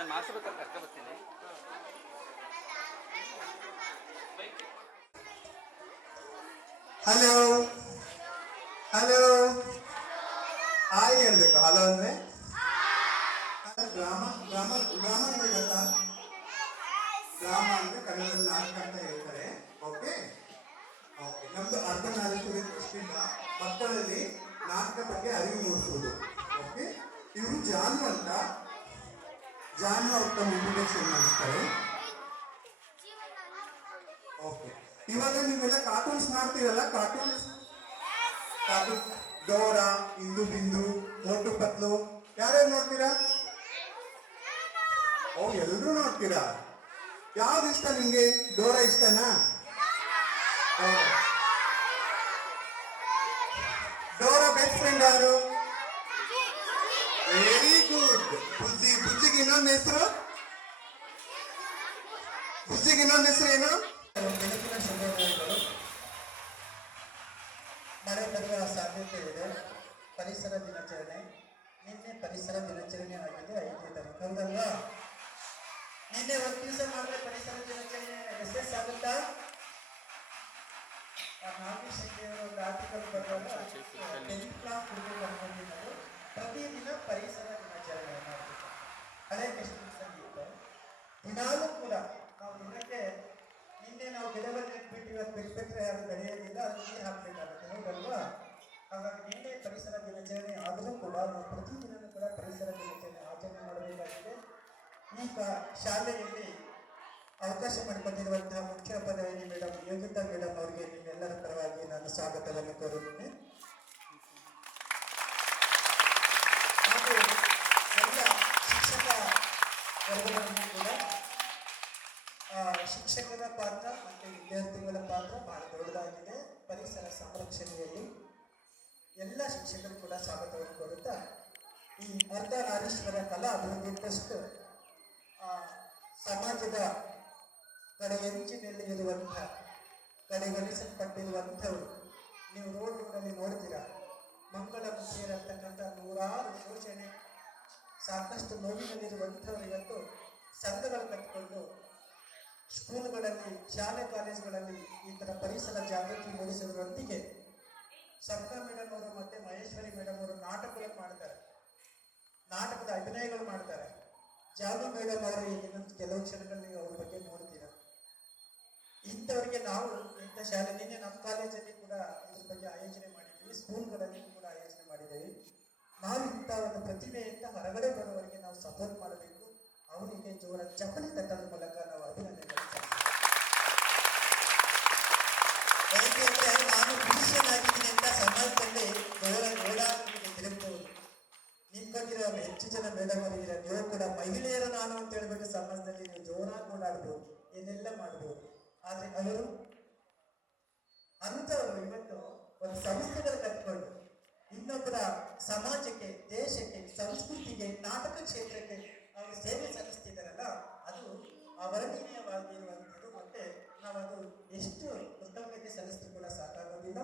ನಾನು ಮಾತಾಡ್ಬೇಕಾದ್ರೆ ಕರ್ಕೊಂಡು ಬರ್ತೀನಿ. ಹಲೋ ಹಲೋ ಹಾಯ್ ಹೇಳ್ಬೇಕು. ಹಲೋ ಅಂದ್ರೆ ಗ್ರಾಮ ಗ್ರಾಮ ಗ್ರಾಮ ಅಂದ್ರೆ ಗೊತ್ತಾ? ಗ್ರಾಮ ಅಂದ್ರೆ ಕನ್ನಡದಲ್ಲಿ ನಾಟಕ ಅಂತ ಹೇಳ್ತಾರೆ. Okay okay. ನಮ್ದು ಅರ್ಧನಾರೀಶ್ವರಿ ಟ್ರಸ್ಟಿಂದ ಮಕ್ಕಳಲ್ಲಿ ನಾಟಕ ಬಗ್ಗೆ ಅರಿವು ಮೂಡಿಸುವುದು. ಓಕೆ. ಇವರು ಜಾನು ಅಂತ ಅವ್ರ ಇಂಟ್ರೊಡಕ್ಷನ್ ಮಾಡಿಸ್ತಾರೆ. ಓಕೆ. ಇವಾಗ ನೀವೆಲ್ಲ ಕಾರ್ಟೂನ್ಸ್ ಮಾಡ್ತೀರಲ್ಲ, ಕಾರ್ಟೂನ್ಸ್ ಡೋರಾ, ಇಂದು ಬಿಂದು, ಮೋಟು ಪತ್ಲು ಯಾರ್ಯಾರು ನೋಡ್ತೀರಾ? ಓ, ಎಲ್ರು ನೋಡ್ತೀರಾ? ಯಾವ್ದು ಇಷ್ಟ ನಿಮ್ಗೆ? ಡೋರಾ ಇಷ್ಟನಾ? ಡೋರಾ ಬೆಸ್ಟ್ ಫ್ರೆಂಡ್ ಯಾರು? Very good. ಬುಜ್ಜಿಗೆ ಇನ್ನೊಂದು ಹೆಸರು? ಬುಜ್ಜಿಗೆ ಇನ್ನೊಂದು ಹೆಸರು ಏನು? ಬೆಳಕಿನ ಶುಭೋದಯಗಳು. ಮಳೆ ಬರುವ ಸಾಧ್ಯತೆ ಇದೆ. ಪರಿಸರ ದಿನಾಚರಣೆ ನಿನ್ನೆ ಪರಿಸರ ದಿನಾಚರಣೆ ಆಗಿದೆ 5ನೇ ತಾರೀಕು, ಹೌದಲ್ವಾ? ನಿನ್ನೆ ಒಂದು ದಿವಸ ಮಾಡಿದ್ರೆ ಪರಿಸರ ದಿನಾಚರಣೆ ಎಸ್ ಆಗುತ್ತಾ? ನಾಗೇಶ್ ಅವರು ಒಂದು ಆರ್ಟಿಕಲ್ ಬರುವಾಗ 10th ಕ್ಲಾಸ್ ಹುಡುಗರು ಅನ್ಕೊಂಡಿದ್ದಾರೆ ಪ್ರತಿದಿನ ಪರಿಸರ ದಿನಾಚರಣೆ ಮಾಡಬೇಕು. ಹಳೆ ಟೆಕ್ಸ್ಟ್ ಬುಕ್ಸ್ ಅಲ್ಲಿ ಇತ್ತು. ದಿನಾಲೂ ಕೂಡ ನಾವು ದಿನಕ್ಕೆ ನಿನ್ನೆ ನಾವು ಗಿಡವನ್ನು ನೆಟ್ಬಿಟ್ಟು ಇವತ್ತು ಬಿಟ್ಬಿಟ್ರೆ ಅದು ಬೆಳೆಯೋದಿಲ್ಲ, ಅದು ನೀರು ಹಾಕಬೇಕಾಗುತ್ತೆ, ಹೌದಲ್ವಾ? ಹಾಗಾಗಿ ನಿನ್ನೆ ಪರಿಸರ ದಿನಾಚರಣೆ ಆದರೂ ಕೂಡ ನಾವು ಪ್ರತಿದಿನವೂ ಕೂಡ ಪರಿಸರ ದಿನಾಚರಣೆ ಆಚರಣೆ ಮಾಡಬೇಕಾಗಿದೆ. ಈಗ ಶಾಲೆಯಲ್ಲಿ ಅವಕಾಶ ಮಾಡಿಕೊಂಡಿರುವಂತಹ ಮುಖ್ಯೋಪಾಧ್ಯಾಯಿನಿ ಮೇಡಮ್ ಯೋಗಿತಾ ಮೇಡಮ್ ಅವರಿಗೆ ನಿಮ್ಮೆಲ್ಲರ ಪರವಾಗಿ ನಾನು ಸ್ವಾಗತವನ್ನು ಕೋರುತ್ತೇನೆ. ಹಾಗೂ ಎಲ್ಲ ಶಿಕ್ಷಕ ವರ್ಗದವರಿಗೂ ಕೂಡ ಶಿಕ್ಷಕರ ಪಾತ್ರ ಮತ್ತು ವಿದ್ಯಾರ್ಥಿಗಳ ಪಾತ್ರ ಬಹಳ ದೊಡ್ಡದಾಗಿದೆ. ಪರಿಸರ ಸಂರಕ್ಷಣೆಯಲ್ಲಿ ಎಲ್ಲ ಶಿಕ್ಷಕರು ಕೂಡ ಸ್ವಾಗತವನ್ನು ಕೋರುತ್ತಾ, ಈ ಅರ್ಧನಾರೀಶ್ವರ ಕಲಾ ಅಭಿವೃದ್ಧಿ ಟ್ರಸ್ಟ್ ಸಮಾಜದ ಕಡೆಯಂಚಿನಲ್ಲಿರುವಂಥ ಕಡೆಗಣಿಸಲ್ಪಟ್ಟಿರುವಂಥವ್ರು ನೀವು ರೋಡ್ಗಳಲ್ಲಿ ನೋಡ್ತೀರಾ. ಮಂಗಳ ಮುಖಿಯರಂತಕ್ಕಂಥ ನೂರಾರು ಶೋಷಣೆ ಸಾಕಷ್ಟು ನೋವಿನಲ್ಲಿರುವಂಥವ್ರು ಇವತ್ತು ಸಂಘಗಳು ಕಟ್ಟಿಕೊಂಡು ಸ್ಕೂಲ್ಗಳಲ್ಲಿ, ಶಾಲೆ ಕಾಲೇಜುಗಳಲ್ಲಿ ಈ ಥರ ಪರಿಸರ ಜಾಗೃತಿ ಮೂಡಿಸುವುದರೊಂದಿಗೆ ಸಪ್ನ ಮೇಡಮ್ ಅವರು ಮತ್ತು ಮಹೇಶ್ವರಿ ಮೇಡಮ್ ಅವರು ನಾಟಕಗಳು ಮಾಡ್ತಾರೆ, ನಾಟಕದ ಅಭಿನಯಗಳು ಮಾಡ್ತಾರೆ. ಜಾನು ಮೇಡಮ್ ಅವರು ಇನ್ನೊಂದು ಕೆಲವು ಕ್ಷಣಗಳಲ್ಲಿ ಅವ್ರ ಬಗ್ಗೆ ನೋಡ್ತೀರ. ಇಂಥವರಿಗೆ ನಾವು ಇಂಥ ಶಾಲೆ ನಿನ್ನೆ ನಮ್ಮ ಕಾಲೇಜಲ್ಲಿ ಕೂಡ ಇದ್ರ ಬಗ್ಗೆ ಆಯೋಜನೆ ಮಾಡಿದ್ದೀವಿ, ಸ್ಕೂಲ್ಗಳಲ್ಲಿ ಕೂಡ ಆಯೋಜನೆ ಮಾಡಿದ್ದೀವಿ. ನಾವು ಇಂಥ ಒಂದು ಪ್ರತಿಭೆಯಿಂದ ಹೊರಗಡೆ ಬರುವವರಿಗೆ ನಾವು ಸಪೋರ್ಟ್ ಮಾಡಬೇಕು. ಅವರಿಗೆ ಜೋರ ಚಪ್ಪಲಿ ತಟ್ಟದ ಮೂಲಕ ನಾವು ಅಭಿನಂದನೆ ಏಕೆಂದರೆ ನಾನು ಪುರುಷನಾಗಿದ್ದೀನಿ ಅಂತ ಸಮಾಜದಲ್ಲಿ ಓಡಾಡಲಿಕ್ಕೆ ತಿರುಗಬಹುದು. ನಿಮ್ಗೊತ್ತಿರೋ ಹೆಚ್ಚು ಜನ ಮೇಡಮ್ ಅವರಿದ್ದೀರ, ನೀವು ಕೂಡ ಮಹಿಳೆಯರು ನಾನು ಅಂತ ಹೇಳ್ಬಿಟ್ಟು ಸಮಾಜದಲ್ಲಿ ನೀವು ಜೋರಾಗಿ ಓಡಾಡ್ಬೋದು, ಏನೆಲ್ಲ ಮಾಡ್ಬೋದು. ಆದರೆ ಅವರು ಅಂಥವರು ಇವತ್ತು ಒಂದು ಸಂಸ್ಥೆಗಳು ಕಟ್ಕೊಂಡು ಇನ್ನೊಬ್ಬರ ಸಮಾಜಕ್ಕೆ, ದೇಶಕ್ಕೆ, ಸಂಸ್ಕೃತಿಗೆ, ನಾಟಕ ಕ್ಷೇತ್ರಕ್ಕೆ ಅವರು ಸೇವೆ ಸಲ್ಲಿಸ್ತಿದ್ದಾರಲ್ಲ, ಅದು ಅವರ್ಣೀಯವಾಗಿರುವಂಥದ್ದು. ಮತ್ತೆ ನಾವದು ಎಷ್ಟು ಕೃತಜ್ಞತೆ ಸಲ್ಲಿಸಿದ್ರು ಕೂಡ ಸಾಕಾಗೋದಿಲ್ಲ.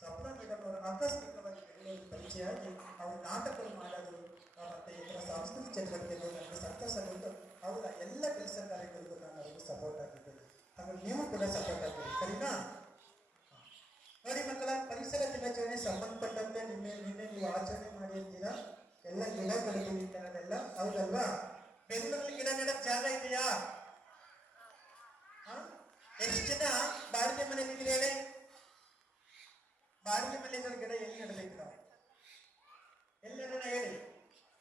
ಸ್ವಪ್ನ ಮೇಡಮ್ ಅವರು ಆಕಸ್ಮಿಕವಾಗಿ ಬೆಂಗಳೂರಿಗೆ ಪರಿಚಯ ಆಗಿ ಅವರು ನಾಟಕಗಳು ಮಾಡೋದು ಮತ್ತು ಇತರ ಸಾಂಸ್ಕೃತಿಕ ಚಟುವಟಿಕೆಗಳು ನನಗೆ ಸಂತೋಷ ಬಂದು ಅವರ ಎಲ್ಲ ಕೆಲಸ ಕಾರ್ಯಗಳಿಗೂ ನಾನು ಅವರಿಗೆ ಸಪೋರ್ಟ್ ಆಗಿದ್ದೇನೆ. ಹಾಗಾಗಿ ನೀವು ಕೂಡ ಸಪೋರ್ಟ್ ಆಗ್ತೀರಿ, ಸರಿನಾ? ನೋಡಿ ಮಕ್ಕಳ, ಪರಿಸರ ದಿನಾಚರಣೆ ಸಂಬಂಧಪಟ್ಟಂತೆ ನಿನ್ನೆ ನೀವು ಆಚರಣೆ ಮಾಡಿರ್ತೀರಾ. ಎಲ್ಲ ಗಿಡ ಬೆಳೆದಿವಿ ಥರದೆಲ್ಲ, ಹೌದಲ್ವಾ? ಬೆಂಗಳೂರಲ್ಲಿ ಗಿಡ ನೆಡಕ್ ಜಾಗ ಇದೆಯಾ? ಎಷ್ಟು ಜನ ಬಾಡಿಗೆ ಮನೆ ಇದ್ರೆ ಹೇಳಿ? ಬಾಡಿಗೆ ಮನೆ ಗಿಡ ಎಲ್ಲಿ ನೆಡಬೇಕು? ನಾವು ಎಲ್ಲಿ ನೆಡೋಣ ಹೇಳಿ?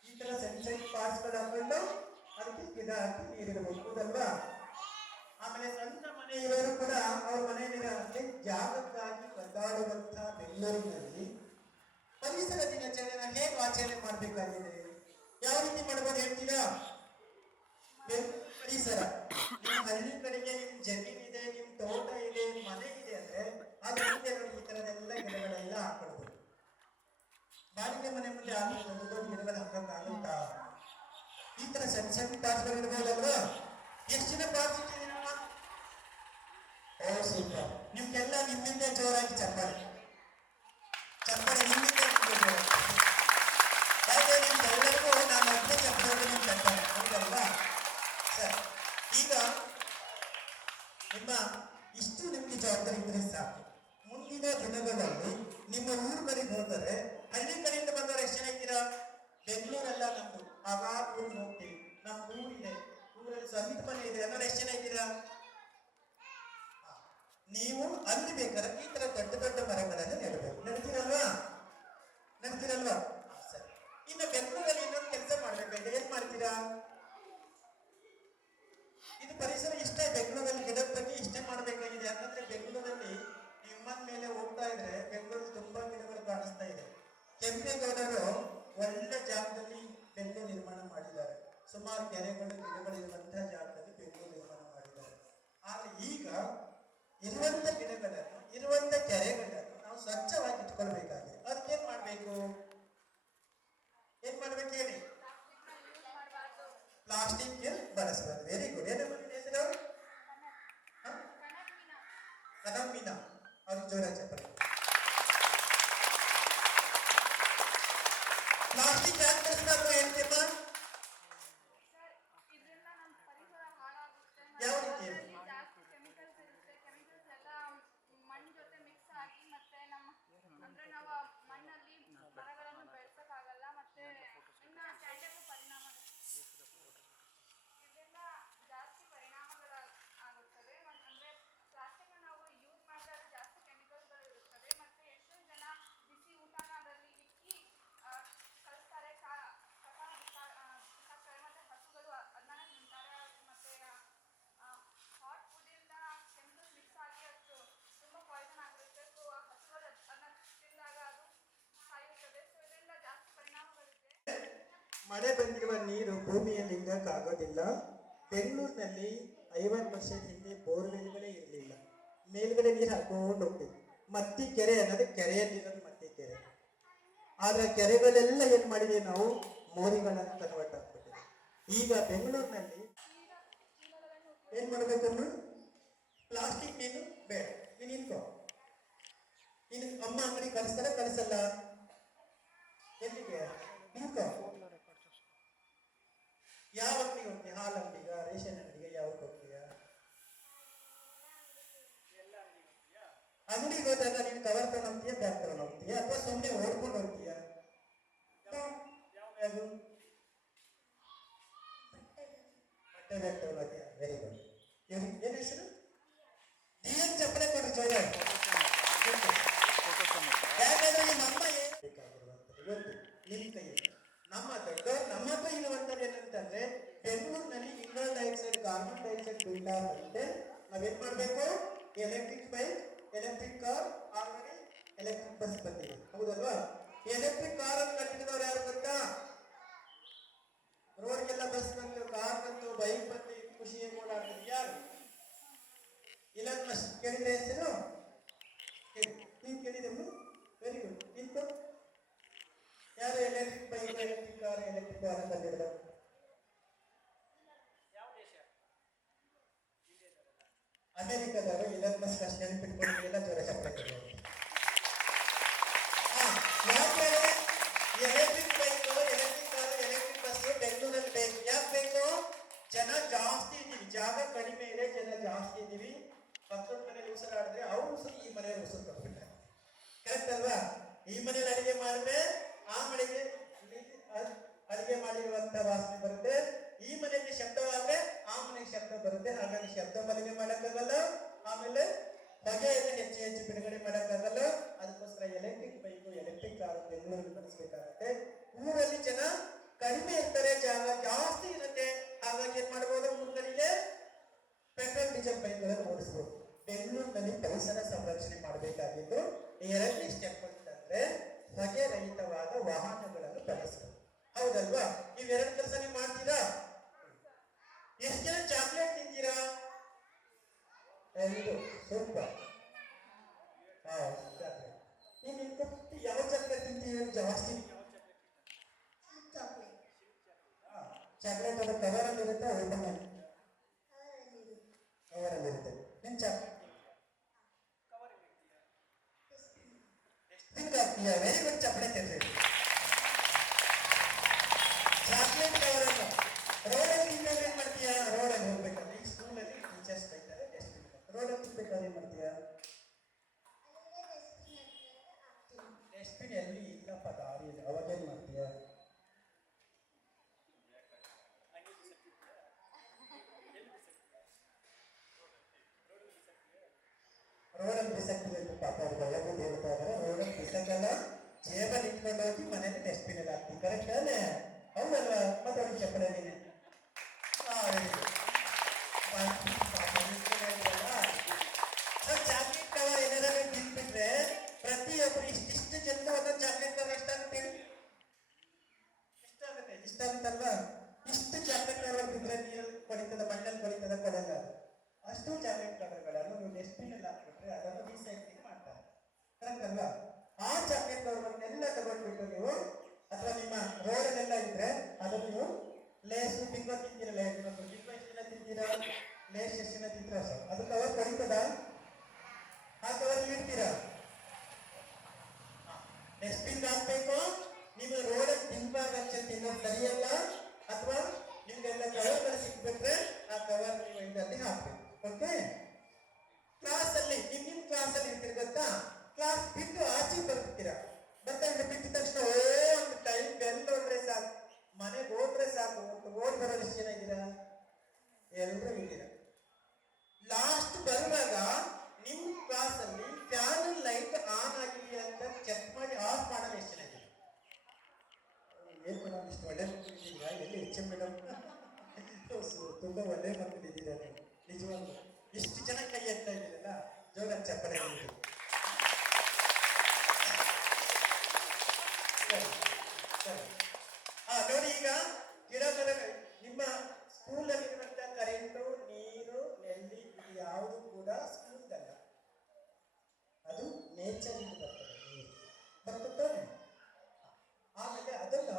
ಈ ತರ ಸೆನ್ಸೈಟ್ ಪಾರ್ಟ್ಸ್ಗಳು ಹಾಕೊಂಡು ಅದಕ್ಕೆ ಗಿಡ ಹಾಕಿ ನೀರಿಡಬೇಕು, ಹೌದಲ್ವಾ? ಆಮೇಲೆ ಸ್ವಂತ ಮನೆ ಇರೋರು ಕೂಡ ಅವ್ರ ಮನೆಯಲ್ಲಿ ಜಾಗಕ್ಕಾಗಿ ಒದ್ದಾಡುವಂತ ಬೆಂಗಳೂರಿನಲ್ಲಿ ಪರಿಸರ ದಿನಾಚರಣೆನ ಹೇಗೆ ಆಚರಣೆ ಮಾಡಬೇಕಾಗಿದೆ? ಯಾವ ರೀತಿ ಮಾಡ್ಬೋದು ಹೇಳ್ತೀರಾ? ಪರಿಸರ ನಿಮ್ಮ ಹಳ್ಳಿ ಕಡೆಗೆ ನಿಮ್ ಜಮೀನ್ ಇದೆ, ನಿಮ್ ತೋಟ ಇದೆ, ಮನೆ ಇದೆ ಅಂದ್ರೆ ಅದ್ರ ಮುಂದೆ ನೋಡಿ ಈ ತರದೆಲ್ಲ ಗಿಡಗಳೆಲ್ಲ ಹಾಕೊಳ್ಬೋದು. ಬಾಡಿಗೆ ಮನೆ ಮುಂದೆ ಆಗುತ್ತೆ ದೊಡ್ಡ ಗಿಡಗಳು ಹಾಕೋಕ್ಕಾಗುತ್ತಾ? ಈ ತರ ಸಣ್ಣ ಸಣ್ಣ ಪಾರ್ಟ್ಸ್ಗಳು ಇರ್ಬೋದಲ್ವಾ? ಎಷ್ಟು ಜನ ಪಾರ್ಟ್ಸ್ ಇಟ್ಟಿದ್ದೀವಿ ನಮ್ಮ? ಓ ಸೂಪರ್. ನಿಮ್ಗೆಲ್ಲ ನಿಮ್ಮಿಂದ ಜೋರಾಗಿ ಚಪ್ಪಾಳೆ ನಿಮ್ಮಿಂದ ಯಾಕೆ ನಿಮ್ಗೆಲ್ಲರಿಗೂ ನಾನು ಒಬ್ಬನೇ ಚಪ್ಪಾಳೆ ನಿಮ್ ಚಪ್ಪಾಳೆ, ಹೌದಲ್ವಾ? ಈಗ ನಿಮ್ಮ ಇಷ್ಟು ನಿಮ್ಗೆ ಜವಾಬ್ದಾರಿ ಇದ್ರೆ ಸಾಕು. ಮುಂದಿನ ದಿನಗಳಲ್ಲಿ ನಿಮ್ಮ ಊರು ಕಡೆಗೆ ಹೋದರೆ ಹಳ್ಳಿ ಕಡೆಯಿಂದ ಬಂದವರು ಎಷ್ಟು ಜನ ಇದ್ದೀರಾ? ಬೆಂಗಳೂರೆಲ್ಲ ನಮ್ದು, ಆಗಾಗ ಊರಿಗೆ ಹೋಗ್ತೀವಿ, ನಮ್ಮ ಊರಿದೆ, ಊರಲ್ಲಿ ಸ್ವಂತ ಮನೆ ಇದೆ ಅನ್ನೋರು ಎಷ್ಟು ಜನ ಇದ್ದೀರಾ? ನೀವು ಅಲ್ಲಿ ಬೇಕಾದ್ರೆ ಈ ತರ ದೊಡ್ಡ ದೊಡ್ಡ ಮರಗಳನ್ನು ನೆಡಬೇಕು. ನೆಡ್ತೀರಲ್ವಾ? ನೆಡ್ತೀರಲ್ವಾ? ಸರಿ. ಇನ್ನು ಬೆಂಗಳೂರಲ್ಲಿ ಇನ್ನೊಂದು ಕೆಲಸ ಮಾಡ್ಬೇಕಾಗಿದೆ. ಏನ್ ಮಾಡ್ತೀರಾ? ಇದು ಪರಿಸರ ಇಷ್ಟೇ, ಬೆಂಗಳೂರಲ್ಲಿ ಗಿಡದ ಬಗ್ಗೆ ಇಷ್ಟೇ ಮಾಡಬೇಕಾಗಿದೆ. ಯಾಕಂದ್ರೆ ಬೆಂಗಳೂರಲ್ಲಿ ವಿಮಾನ ಮೇಲೆ ಹೋಗ್ತಾ ಇದ್ರೆ ಬೆಂಗಳೂರು ತುಂಬಾ ಗಿಡಗಳು ಕಾಣಿಸ್ತಾ ಇದೆ. ಕೆಂಪೇಗೌಡರು ಒಳ್ಳೆ ಜಾಗದಲ್ಲಿ ಬೆಂಗಳೂರು ನಿರ್ಮಾಣ ಮಾಡಿದ್ದಾರೆ. ಸುಮಾರು ಕೆರೆಗಳು ಗಿಡಗಳು ಇರುವಂತಹ ಜಾಗದಲ್ಲಿ ಬೆಂಗಳೂರು ನಿರ್ಮಾಣ ಮಾಡಿದ್ದಾರೆ. ಆದ್ರೆ ಈಗ ಇರುವಂತ ಗಿಡಗಳನ್ನು ಇರುವಂತ ಕೆರೆಗಳನ್ನು ನಾವು ಸ್ವಚ್ಛವಾಗಿ ಇಟ್ಕೊಳ್ಬೇಕಾಗಿದೆ. ಅದಕ್ಕೇನ್ ಮಾಡ್ಬೇಕು? ಏನ್ ಮಾಡ್ಬೇಕು ಹೇಳಿ? ಪ್ಲಾಸ್ಟಿಕ್ ಬಳಸಬಾರ್ದು. Very good. ಏನು ಹೆಸರು? ಕನಂಬಿನ. ಅವ್ರಿಗೆ ಜೋರ ಚಪ್ಪಲಿ. ಪ್ಲಾಸ್ಟಿಕ್ ಯಾಕೆ ಬಳಸಬಾರ್ದು ಹೇಳ್ತೀಮ್ಮ? ಯಾವ ರೀತಿ? ಮಳೆ ಬಂದಿರುವ ನೀರು ಭೂಮಿಯಲ್ಲಿ ಇಂಗಕ್ಕಾಗೋದಿಲ್ಲ. ಬೆಂಗಳೂರಿನಲ್ಲಿ 50 ವರ್ಷ ಹಿಂದೆ ಬೋರ್ವೆಲ್ಗಳೇ ಇರಲಿಲ್ಲ. ಮೇಲ್ಗಡೆ ನೀರು ಹಾಕೊಂಡು ಹೋಗ್ತಿದ್ವಿ. ಮತ್ತಿ ಕೆರೆ ಅನ್ನೋದು ಕೆರೆಯಲ್ಲಿರೋದು ಮತ್ತಿ ಕೆರೆ. ಆದ್ರೆ ಕೆರೆಗಳೆಲ್ಲ ಏನ್ ಮಾಡಿದೀವಿ ನಾವು? ಮೋರಿಗಳನ್ನು ಕನ್ವರ್ಟ್ ಆಗ್ಬಿಟ್ಟಿದೆ. ಈಗ ಬೆಂಗಳೂರಿನಲ್ಲಿ ಏನ್ ಮಾಡ್ಬೇಕನ್ನು? ಪ್ಲಾಸ್ಟಿಕ್ ನೀನು ಬೇಡ, ನೀನು ನಿಂತ್ಕೋ. ನೀನು ಅಮ್ಮ ಅಂಗಡಿ ಕಳಿಸ್ತಾರ ಕಳಿಸಲ್ಲ? ಎಲ್ಲಿಗೆ ನಿಂತ್ಕೋ. ಯಾವ ಅಂಗಡಿಗೆ ಹೋಗ್ತೀಯ? ಹಾಲು ಅಂಗಡಿಗ, ರೇಷನ್ ಅಂಗಡಿಗೆ, ಯಾವಾಗ ಹೋಗ್ತೀಯ? ಅಂಗಡಿಗೆ ಹೋದಾಗ ನೀನು ಕವರ್ ತಗೊಂಡು ಹೋಗ್ತೀಯ, ಬ್ಯಾಗ್ ತಗೊಂಡು ಹೋಗ್ತೀಯ, ಅಥವಾ ಸುಮ್ಮನೆ ಓಡ್ಕೊಂಡು ಹೋಗ್ತೀಯ? ಬಟ್ಟೆ ಬ್ಯಾಗ್ ತಗೊಂಡು ಹೋಗ್ತೀಯ. Very good. ಏನ್ ಹೆಸರು? ಏನ್ ಚಪ್ಪಲೆ ಕೊಡ್ರಿ ಜೋರ. ಯಾಕಂದ್ರೆ ನಿಮ್ಮ ಅಮ್ಮ ಏನು ಬೇಕಾಗಿರುವಂಥದ್ದು ಇವತ್ತು ನಿಮ್ ಕೈಯಲ್ಲಿ. ನಮ್ಮ ದೊಡ್ಡವರು ನಮ್ಮ ಹತ್ರ ಇರುವಂಥದ್ದು ಏನಂತಂದ್ರೆ ಬೆಂಗಳೂರಿನಲ್ಲಿ ಇಂಗಾಲ ಡೈಆಕ್ಸೈಡ್, ಕಾರ್ಬನ್ ಡೈಆಕ್ಸೈಡ್ ಬಿಲ್ಡ್ ಆಗಂತೆ ನಾವೇನ್ ಮಾಡ್ಬೇಕು? Electric bike, electric car, already electric bus ಬಂದಿದೆ, ಹೌದಲ್ವಾ? ಎಲೆಕ್ಟ್ರಿಕ್ ಕಾರ್ ಅನ್ನು ಕಟ್ಟಿದವರು ಯಾರು ಗೊತ್ತಾ? ರೋಡ್ಗೆಲ್ಲ ಬಸ್ ಬಂತು, ಕಾರ್ ಬಂತು, ಬೈಕ್ ಬಂತು, ಖುಷಿ ಓಡಾಡ್ತಾರೆ ಯಾರು? Elon Musk. ಕೇಳಿದ್ರೆ ಹೆಸರು? ನೀವು ಕೇಳಿದ್ರು? Very good. ನಿಂತು ಯಾರು electric bike, electric car, electric car ತಂದಿದ್ರು? ಅಮೆರಿಕದವರು. ಇಲಾನ್ ಮಸ್ಕ್ ಅಷ್ಟು ನೆನಪಿಟ್ಕೊಂಡು ಎಲ್ಲ ಜೋರ ಚಪ್ಪಲಿ. Electric bike, electric car, electric bus ಬೆಂಗಳೂರಲ್ಲಿ ಬೇಕು. ಯಾಕೆ ಬೇಕು? ಜನ ಜಾಸ್ತಿ ಇದ್ದೀವಿ, ಜಾಗ ಕಡಿಮೆ ಇದೆ, ಜನ ಜಾಸ್ತಿ ಇದ್ದೀವಿ. ಪಕ್ಕದ ಮನೇಲಿ ಉಸಿರಾಡಿದ್ರೆ ಅವ್ರ ಉಸಿರು ಈ ಮನೆಯಲ್ಲಿ ಉಸಿರು ಕೊಟ್ಬಿಟ್ಟಾರೆ. ಕರೆಕ್ಟ್ ಅಲ್ವಾ? ಈ ಮನೇಲಿ ಅಡಿಗೆ ಮಾಡಿದ್ರೆ ಆ ಮನೆಗೆ ಅಡಿಗೆ ಮಾಡಿರುವಂತ ವಾಸನೆ ಬರುತ್ತೆ. ಈ ಮನೆಗೆ ಶಬ್ದವಾದ್ರೆ ಆ ಮನೆಗೆ ಶಬ್ದ ಬರುತ್ತೆ. ಹಾಗಾಗಿ ಶಬ್ದ ಮಲಿಗೆ ಮಾಡಕ್ಕಾಗಲ್ಲ, ಆಮೇಲೆ ಹೊಗೆಯನ್ನು ಹೆಚ್ಚು ಹೆಚ್ಚು ಬಿಡುಗಡೆ ಮಾಡಕ್ಕಾಗಲ್ಲ. ಅದಕ್ಕೋಸ್ಕರ ಎಲೆಕ್ಟ್ರಿಕ್ ಬೈಕು, ಎಲೆಕ್ಟ್ರಿಕ್ ಕಾರು ಬೆಂಗಳೂರಲ್ಲಿ ಬಳಸಬೇಕಾಗುತ್ತೆ. ಊರಲ್ಲಿ ಜನ ಕಡಿಮೆ ಇರ್ತಾರೆ, ಜಾಗ ಜಾಸ್ತಿ ಇರುತ್ತೆ. ಹಾಗಾಗಿ ಏನ್ ಮಾಡಬಹುದು? ಊರಿನಲ್ಲಿಗೆ ಪೆಟ್ರೋಲ್ ಡೀಸೆಲ್ ಬೈಕ್ಗಳನ್ನು ಓಡಿಸಬಹುದು. ಬೆಂಗಳೂರಿನಲ್ಲಿ ಪರಿಸರ ಸಂರಕ್ಷಣೆ ಮಾಡಬೇಕಾಗಿದ್ದು ಎರಡನೇ ಸ್ಟೆಪ್ ಅಂತಂದ್ರೆ ಹೊಗೆ ರಹಿತವಾದ ವಾಹನಗಳನ್ನು ಬಳಸಬಹುದು. ಹೌದಲ್ವಾ? ಇವೆರಡು ಕೆಲಸ ನೀವು ಮಾಡ್ತೀರಾ? ಎಷ್ಟು ಜನ ಚಾಕ್ಲೇಟ್ ತಿಂತೀರಾ? ಸೂಪರ್. ನೀನು ಯಾವ ಚಾಕ್ಲೇಟ್ ತಿಂತೀವಿ ಜಾಸ್ತಿ? ಚಾಕ್ಲೇಟ್ ಅದು ಕವರಲ್ಲಿ ಇರುತ್ತೆ, ಕವರಲ್ಲಿ ಇರುತ್ತೆ. ನಿನ್ ಚಾಕ್ಲೇಟ್ ವೆರಿ ಗುಡ್. ಚಪ್ಪಳೆ ತಿನ್ರಿ. ಚಾಕ್ಲೇಟ್ ಕವರನ್ನು ರೋಡಲ್ಲಿ ತಿಂದಾಗ ಏನ್ ಮಾಡ್ತೀಯಾ? ರೋಡಲ್ಲಿ ಹೋಗ್ಬೇಕಂದ್ರೆ ಏನ್ ಮಾಡ್ತೀಯ? ಡಸ್ಟ್ಬಿನ್ ಎಲ್ಲಿ ಇಲ್ಲಪ್ಪ ದಾರಿಯಲ್ಲಿ, ಅವಾಗೇನ್ ಮಾಡ್ತೀಯ? ರೋಡಲ್ಲಿ ಬಿಸಾಕ್ತಿಲ್ಲ ಪಾಪ, ಅವ್ರು ಭಯದಿಂದ ಹೇಳ್ತಾ ಇದಾರೆ. ರೋಡಲ್ಲಿ ಬಿಸಾಕಲ್ಲ, ಜೇಬಲ್ಲಿ ಇಟ್ಕೊಂಡು ಹೋಗಿ ಮನೇಲಿ ಡಸ್ಟ್ಬಿನ್ ಅಲ್ಲಿ ಹಾಕ್ತೀವಿ. ಕರೆಕ್ಟ್ ತಾನೆ? ಹೌದಲ್ವಾ? ಮತ್ತೆ ಅವ್ರಿಗೆ ಚಪ್ಪಲಿ ನೀನೆ ಚಾಕ್ಲೇಟ್ ಕವರ್ ಏನಾರ ತಿನ್ಬಿಟ್ರೆ ಪ್ರತಿಯೊಬ್ಬರು ಇಷ್ಟಿಷ್ಟು ಜನ ಒಂದೊಂದು ಚಾಕ್ಲೇಟ್ ಕವರ್ ಎಷ್ಟಾಗುತ್ತೆ ಹೇಳಿ? ಎಷ್ಟಾಗುತ್ತೆ? ಇಷ್ಟಾಗುತ್ತಲ್ವಾ? ಇಷ್ಟು ಚಾಕ್ಲೇಟ್ ಕವರ್ ತಿಂದ್ರೆ ನೀರಲ್ಲಿ ಕೊಳಿತದ, ಮಣ್ಣಲ್ಲಿ ಕೊಳಿತದ, ಕೊಡಲ್ಲ. ಅಷ್ಟು ಚಾಕ್ಲೇಟ್ ಕವರ್ಗಳನ್ನು ನೀವು ಡಸ್ಟ್ಬಿನ್ ಅಲ್ಲಿ ಹಾಕ್ಬಿಟ್ರೆ ಅದನ್ನು ರೀಸೈಕ್ಲಿಂಗ್ ಮಾಡ್ತಾರೆ. ಕರೆಕ್ಟ್ ಅಲ್ವಾ? ಆ ಚಾಕ್ಲೇಟ್ ಕವರ್ಗಳನ್ನೆಲ್ಲ ತಗೊಂಡ್ಬಿಟ್ಟು ನೀವು, ಅಥವಾ ನಿಮ್ಮ ರೋಡಲ್ಲೆಲ್ಲ ಇದ್ರೆ ಅದನ್ನು ನೀವು ಲೇಸು ಬಿಂಗೋ ತಿಂತೀರಲ್ಲ, ಬಿಂಗೋ ಎಷ್ಟು ದಿನ ತಿಂತೀರಾ? ಲೇಸ್ ಎಷ್ಟು ದಿನ ತಿಂತೀರಾ ಸರ್? ಅದು ಕವರ್ ಕೊಡಿತದ? ಆ ಕವರ್ ಇಡ್ತೀರಾ? ಡಸ್ಟ್ಬಿನ್ ಹಾಕ್ಬೇಕು. ನೀವು ರೋಡಲ್ಲಿ ತಿನ್ಬಾರ್ದು ತಿನ್ನೋದು ಸರಿಯಲ್ಲ. ಅಥವಾ ನಿಮ್ಗೆಲ್ಲ ಕವರ್ಗಳು ಸಿಕ್ಬಿಟ್ರೆ ಆ ಕವರ್ ನೀವು ಇದರಲ್ಲಿ ಹಾಕ್ಬೇಕು. ಓಕೆ? ಕ್ಲಾಸಲ್ಲಿ ನಿಮ್ ಕ್ಲಾಸಲ್ಲಿ ಇರ್ತೀರಿ ಗೊತ್ತಾ? ಕ್ಲಾಸ್ ಬಿಟ್ಟು ಆಚೆ ಬರ್ತೀರಾ. ಬರ್ತಾ ಬಿಟ್ಟಿದ ತಕ್ಷಣ ಒಂದು ಟೈಮ್ ಬೆಲ್ ಹೋದ್ರೆ ಸಾಕು, ಮನೆಗೆ ಹೋದ್ರೆ ಸಾಕು, ಓಡ್ ಬರೋದು ಎಷ್ಟು ಜನ ಇದ್ದೀರಾ? ಎಲ್ಲರೂ ಇದ್ದೀರಾ. ಲಾಸ್ಟ್ ಬರುವಾಗ ನಿಮ್ ಕ್ಲಾಸ್ ಅಲ್ಲಿ ಫ್ಯಾನ್ ಲೈಟ್ ಆನ್ ಆಗಿದೆಯಾ ಅಂತ ಚೆಕ್ ಮಾಡಿ ಆಫ್ ಮಾಡೋದು ಎಷ್ಟು ಜನ ಇದ್ದೀರಾ? ಏನ್ ಮೇಡಮ್ ಇಷ್ಟು ಒಳ್ಳೆ ಮಕ್ಕಳಿದ್ದೀರಾ? ಎಲ್ಲಿ ಎಚ್ ಎಂ ಮೇಡಮ್ ತುಂಬಾ ಒಳ್ಳೆ ಮಕ್ಕಳಿದ್ದೀರಾ ನೀವು, ನಿಜವಾಗ್ಲು. ಇಷ್ಟು ಜನ ಕೈ ಎತ್ತಾ ಇದ್ದೀರಲ್ಲ, ಜೋರಾಗಿ ಚಪ್ಪಲಿ ನೋಡಿ. ಈಗ ಗಿಡ ಮರ, ನಿಮ್ಮ ಸ್ಕೂಲಲ್ಲಿರುವಂತ ಕರೆಂಟು, ನೀರು, ನೆಲ್ಲಿ, ಇದು ಯಾವುದು ಕೂಡ ಸ್ಕೂಲ್ದಲ್ಲ, ಅದು ನೇಚರ್ ಇಂದ ಬರ್ತದೆ. ನೀರು ಬರ್ತದೆ. ಆಮೇಲೆ ಅದನ್ನು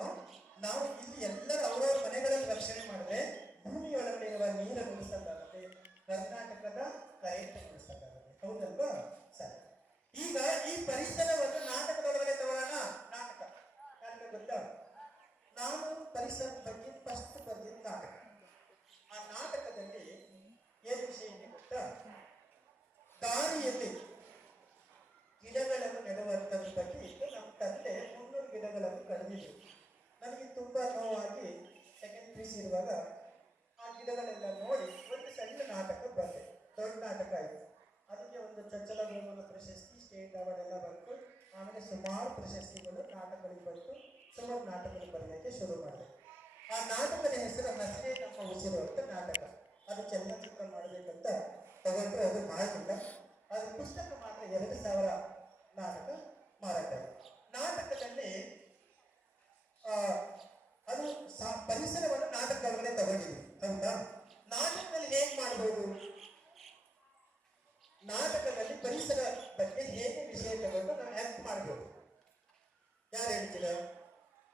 ನಾವು ಇಲ್ಲಿ ಎಲ್ಲರೂ ಅವರವರ ಮನೆಗಳಲ್ಲಿ ರಕ್ಷಣೆ ಮಾಡಿದ್ರೆ ಭೂಮಿಯೊಳಗಡೆ ಇರುವ ನೀರನ್ನು ಉಳಿಸೋಕ್ಕಾಗುತ್ತೆ, ಕರ್ನಾಟಕದ ಕರೆಂಟ್ ಉಳಿಸೋಕ್ಕಾಗುತ್ತೆ. ಹೌದಲ್ವಾ? ಸರಿ. ಈಗ ಈ ಪರಿಸರವನ್ನು ನಾಟಕದೊಳಗಡೆ ತಗೊಳ್ಳೋಣ. ನಾಟಕ ಗೊತ್ತಾ? ನಾನು ಪರಿಸರದ ಬಗ್ಗೆ ಫಸ್ಟ್ ಬರ್ದಿದ್ದ ನಾಟಕ. ಆ ನಾಟಕದಲ್ಲಿ ಏನು ವಿಷಯ ಇದೆ ಗೊತ್ತಾ? ದಾರಿಯಲ್ಲಿ ಗಿಡಗಳನ್ನು ನೆಡುವಂಥದ್ರ ಬಗ್ಗೆ ಇತ್ತು. ನಮ್ಮ ತಂದೆ 300 ಗಿಡಗಳನ್ನು ಕಡಿದಿದ್ರು. ನನಗೆ ತುಂಬಾ ನೋವಾಗಿ ಸೆಕೆಂಡ್ ಪೀಸ್ ಇರುವಾಗ ಆ ಗಿಡಗಳೆಲ್ಲ ನೋಡಿ ಒಂದು ಸಣ್ಣ ನಾಟಕ ಬಂದೆ. ದೊಡ್ಡ ನಾಟಕ ಆಯಿತು. ಅದಕ್ಕೆ ಒಂದು ಚೊಚ್ಚಲ ಬಹುಮಾನ ಪ್ರಶಸ್ತಿ, ಸ್ಟೇಟ್ ಅವಾರ್ಡ್ ಎಲ್ಲ ಬಂತು. ಆಮೇಲೆ ಸುಮಾರು ಪ್ರಶಸ್ತಿಗಳು ನಾಟಕಗಳಿಗೆ ಬಂತು. ಸುಮಾರು ನಾಟಕಗಳು ಬರೆಯೋಕ್ಕೆ ಶುರು ಮಾಡಿದೆ. ಆ ನಾಟಕದ ಹೆಸರು ಹಸಿರೇ ನಮ್ಮ ಉಸಿರು ಅಂತ ನಾಟಕ. ಅದು ಚಲನಚಿತ್ರ ಮಾಡಬೇಕಂತ ತಗೊಂಡ್ರೆ ಅದು ಮಾಡಲಿಲ್ಲ. ಅದು ಪುಸ್ತಕ ಮಾತ್ರ 2000 ನಾಟಕ ಮಾರಾಟ. ನಾಟಕದಲ್ಲಿ ಅದು ಪರಿಸರವನ್ನು ನಾಟಕ ಒಳಗಡೆ ತಗೊಂಡಿದ್ವಿ. ಹೌದಾ? ನಾಟಕದಲ್ಲಿ ಹೇಗೆ ಮಾಡಬಹುದು? ನಾಟಕದಲ್ಲಿ ಪರಿಸರ ಬಗ್ಗೆ ಹೇಗೆ ವಿಷಯ ತಗೊಂಡು ನಾವು ಆಕ್ಟ್ ಮಾಡಬಹುದು? ಯಾರು ಹೇಳ್ತೀರಾ?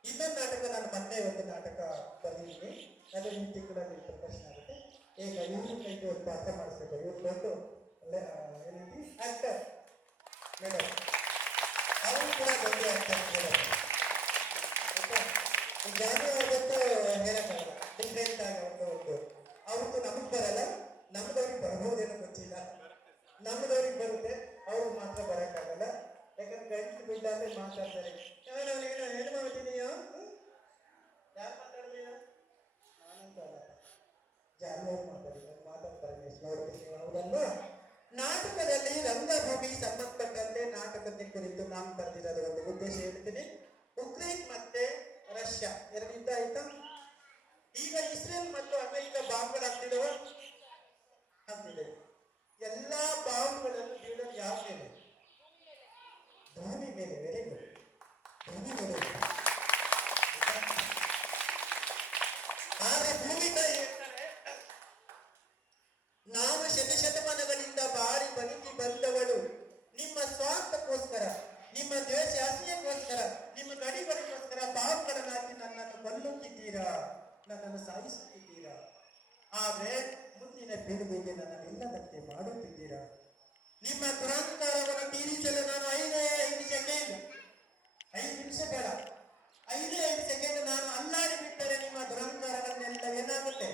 ಇನ್ನೊಂದು ನಾಟಕ ನಾನು ಮೊನ್ನೆ ಒಂದು ನಾಟಕ ಬರೆದಿದ್ದೀನಿ. ಅದು ಈ ತಿಂಗಳಲ್ಲಿ ಪ್ರದರ್ಶನ ಆಗುತ್ತೆ. ಈಗ ಇವ್ರ ಕೈಗೆ ಒಂದು ಪಾತ್ರ ಮಾಡಿಸ್ಬೇಕು. ಇವ್ರು ಬಂದು ಏನಂತೀವಿ ಆಕ್ಟರ್ ಮೇಡಮ್, ಅವರು ಕೂಡ ದೊಡ್ಡ ಆಕ್ಟರ್ ಮೇಡಮ್. ಜಾನಿ ಅವ್ರದ್ದು ಹೇಳಕ್ಕಾಗಲ್ಲ, ಡಿಫ್ರೆಂಟ್ ಆಗಿ ಒಂದು ಅವ್ರದ್ದು ನಮಗೆ ಬರಲ್ಲ, ನಮ್ದವ್ರಿಗೆ ಬರ್ಬೋದೇನೋ ಗೊತ್ತಿಲ್ಲ. ನಮ್ಮದವ್ರಿಗೆ ಬರುತ್ತೆ, ಅವ್ರು ಮಾತ್ರ ಬರೋಕ್ಕಾಗಲ್ಲ. ಯಾಕಂದ್ರೆ ಗಂಟು ಬಿಟ್ಟಾದ್ರೆ ಮಾತಾಡ್ತಾರೆ. ಏನು ಮಾಡ್ತಿದೀಯೋ? ಯಾರು ಮಾತಾಡ್ತೀಯ? ನಾನಂತ ಅಲ್ಲ, ಜಾನುವಾರು ಮಾತಾಡ್ತಾರೆ. ನೋಡ್ತೀನಿ. ಹೌದಲ್ವಾ? ನಾಟಕದಲ್ಲಿ ರಂಗಭೂಮಿ ಸಂಬಂಧಪಟ್ಟಂತೆ ನಾಟಕದ ಕುರಿತು ನಾನು ಬರ್ದಿರೋದು ಒಂದು ಉದ್ದೇಶ ಹೇಳ್ತೀನಿ. ಉಕ್ರೇನ್ ಮತ್ತೆ ರಷ್ಯಾ ಎರಡು ಯುದ್ಧ ಆಯ್ತಾ? ಈಗ ಇಸ್ರೇಲ್ ಮತ್ತು ಅಮೆರಿಕ ಬಾಂಬ್ಗಳಾಗ್ತಿದವ ಆಗ್ತಿದೆ. ಎಲ್ಲಾ ಬಾಂಬ್ಗಳನ್ನು ಬೀಳೋದು ಯಾವ ಮೇಲೆ? ಭೂಮಿ ಮೇಲೆ. Very good. ಭೂಮಿ ಮೇಲೆ. ಆದ್ರೆ ಭೂಮಿ ಮೇಲೆ ಹೇಳ್ತಾರೆ, ನಾವು ಶತಮಾನಗಳಿಂದ ಬಾಳಿ ಬದುಕಿ ಬಂದವಳು ನಿಮ್ಮ ಸ್ವಾರ್ಥಕ್ಕೋಸ್ಕರ, ನಿಮ್ಮ ದ್ವೇಷ ಅಸಹ್ಯಕ್ಕೋಸ್ಕರ, ನಿಮ್ಮ ಗಡಿಗಳಿಗೋಸ್ಕರ ಬಾಂಬ್ಗಳನ್ನು ಹಾಕಿ ನನ್ನನ್ನು ಕೊಲ್ಲುತ್ತಿದ್ದೀರಾ, ನನ್ನನ್ನು ಸಾಯಿಸುತ್ತಿದ್ದೀರಾ. ಆದ್ರೆ ಮುಂದಿನ ಪೀಳಿಗೆಗೆ ನನ್ನನ್ನಿಲ್ಲದಂತೆ ಮಾಡುತ್ತಿದ್ದೀರಾ. ನಿಮ್ಮ ದುರಂಕಾರವನ್ನು ತೀರಿಸಲು ನಾನು 5 ಸೆಕೆಂಡ್, 5 ನಿಮಿಷ ಬೇಡ, 5 ಸೆಕೆಂಡ್ ನಾನು ಅಲ್ಲಾಡಿ ಬಿಟ್ಟರೆ ನಿಮ್ಮ ದುರಂಕಾರಗಳನ್ನೆಲ್ಲ ಏನಾಗುತ್ತೆ?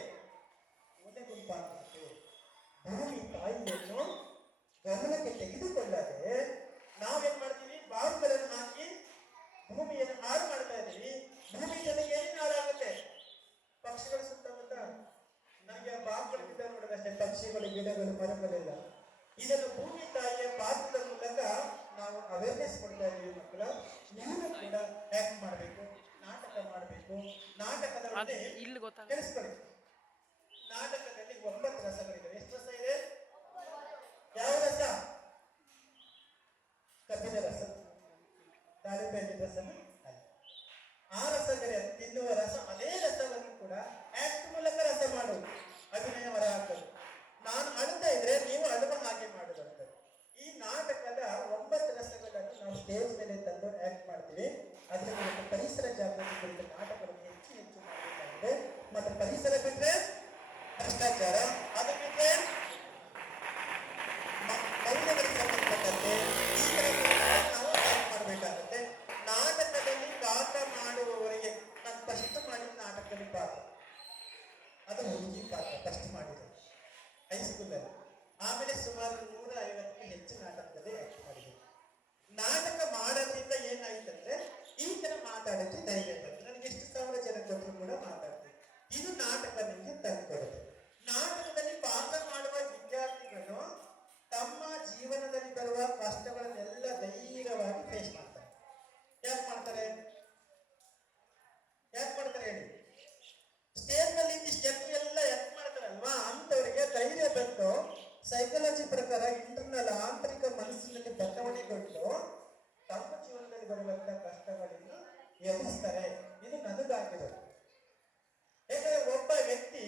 ಒಳ್ಳೆ ಗುಂಪಾಗುತ್ತೆ. ಭೂಮಿ ತಾಯಿಯನ್ನು ಗಮನಕ್ಕೆ ತೆಗೆದುಕೊಳ್ಳದೆ ನಾವೇನ್ ಮಾಡ್ತೀವಿ, ಬಾಂಬ್ಗಳನ್ನು ಹಾಕಿ ಭೂಮಿಯನ್ನು ಹಾಳು ಮಾಡ್ತಾ ಇದ್ದೀವಿ. ಭೂಮಿ ಜೊತೆಗೆ ಏನೇನು ಹಾಳಾಗುತ್ತೆ? ಪಕ್ಷಿಗಳು ಸುತ್ತಮುತ್ತ ನನಗೆ ಬಾಂಬ್ಗಳು ಬಿದ್ದ ನೋಡಿದಷ್ಟೇ, ಪಕ್ಷಿಗಳು, ಗಿಡಗಳು, ಮರಗಳೆಲ್ಲ. ಇದನ್ನು ಭೂಮಿ ತಾಯಿಯ ಪಾತ್ರದ ಮೂಲಕ ನಾವು ಅವೇರ್ನೆಸ್ ಕೊಡ್ತಾ ಇದ್ದೀವಿ. ಮಕ್ಕಳ ನೀವು ಕೂಡ ಆಕ್ಟ್ ಮಾಡಬೇಕು, ನಾಟಕ ಮಾಡಬೇಕು. ನಾಟಕದಲ್ಲಿ ತಿಳಿಸ್ಕೊಳ್ಳಿ, ನಾಟಕದಲ್ಲಿ 9 ರಸಗಳಿವೆ. ಎಷ್ಟು ರಸ ಇದೆ? ಯಾವ ರಸ? ಕಬ್ಬಿನ ರಸ, ದಾಳಿಂಬೆ ರಸ. ಆ ರಸಗಳೇ ತಿನ್ನುವ ರಸ. ಅದೇ ರಸವನ್ನು ಕೂಡ ಆಕ್ಟ್ ಮೂಲಕ ರಸ ಮಾಡುವುದು, ಅಭಿನಯ ಹೊರ ಹಾಕೋದು. ನಾನು ಅಳ್ತಾ ಇದ್ರೆ ನೀವು ಅಳುವ ಹಾಗೆ ಮಾಡುವಂಥದ್ದು. ಈ ನಾಟಕದ 9 ರಸಗಳನ್ನು ನಾವು ಸ್ಟೇಜ್ ಮೇಲೆ ತಂದು ಆಕ್ಟ್ ಮಾಡ್ತೀವಿ. ಅದರ ಮೂಲಕ ಪರಿಸರ ಜಾಗೃತಿ ಕುರಿತ ನಾಟಕಗಳನ್ನು ಹೆಚ್ಚು ಹೆಚ್ಚು ಮಾಡಬೇಕಾಗಿದೆ. ಮತ್ತೆ ಪರಿಸರ ಬಿಟ್ರೆ ಭ್ರಷ್ಟಾಚಾರ, ಅದು ಬಿಟ್ರೆ ಮೌಲ್ಯಗಳಿಗೆ ಸಂಬಂಧಪಟ್ಟಂತೆ ಈ ತರ ನಾವು ಆಕ್ಟ್ ಮಾಡಬೇಕಾಗುತ್ತೆ. ನಾಟಕದಲ್ಲಿ ಪಾತ್ರ ಮಾಡುವವರಿಗೆ ನಾನು ಫಸ್ಟ್ ಮಾಡಿದ ನಾಟಕದಲ್ಲಿ ಪಾತ್ರ, ಅದು ಹುಡುಗಿ ಪಾತ್ರ ಫಸ್ಟ್ ಮಾಡಿದೆ ಹೈಸ್ಕೂಲಲ್ಲಿ. ಆಮೇಲೆ ಸುಮಾರು 150ಕ್ಕೂ ಹೆಚ್ಚು ನಾಟಕದಲ್ಲಿ ಆಕ್ಟ್ ಮಾಡಿದೆ. ನಾಟಕ ಮಾಡೋದ್ರಿಂದ ಏನಾಯ್ತಂದ್ರೆ ಈ ತರ ಮಾತಾಡೋಕ್ಕೆ ಧೈರ್ಯ ಬಂತು. ನನಗೆ ಎಷ್ಟು ಸಾವಿರ ಜನ ಕೊಟ್ಟರು ಕೂಡ ಮಾತಾಡ್ತೀನಿ. ಇದು ನಾಟಕ ನಿಮಗೆ ತಂದುಕೊಡುತ್ತೆ. ನಾಟಕದಲ್ಲಿ ಪಾತ್ರ ಮಾಡುವ ವಿದ್ಯಾರ್ಥಿಗಳು ತಮ್ಮ ಜೀವನದಲ್ಲಿ ಬರುವ ಕಷ್ಟಗಳನ್ನೆಲ್ಲ ಧೈರ್ಯವಾಗಿ ಫೇಸ್ ಮಾಡ್ತಾರೆ. ಯಾಕೆ ಮಾಡ್ತಾರೆ ಹೇಳಿ? ಸ್ಟೇಜ್ ನಲ್ಲಿ ಸ್ಟೆಪ್ ಎಲ್ಲ ಯಾಕೆ ಮಾಡ್ತಾರಲ್ವಾ, ಅಂತವರಿಗೆ ಧೈರ್ಯ ಬಂದು ಸೈಕಾಲಜಿ ಪ್ರಕಾರ ಇಂಟರ್ನಲ್ ಆಂತರಿಕ ಮನಸ್ಸಿನಲ್ಲಿ ಬದಲಾವಣೆಗೊಂಡು ತಮ್ಮ ಜೀವನದಲ್ಲಿ ಬರುವಂತಹ ಕಷ್ಟಗಳನ್ನು ಎದುರಿಸ್ತಾರೆ. ಇದು ನನಗಾಗಿರೋದು. ಯಾಕಂದ್ರೆ ಒಬ್ಬ ವ್ಯಕ್ತಿ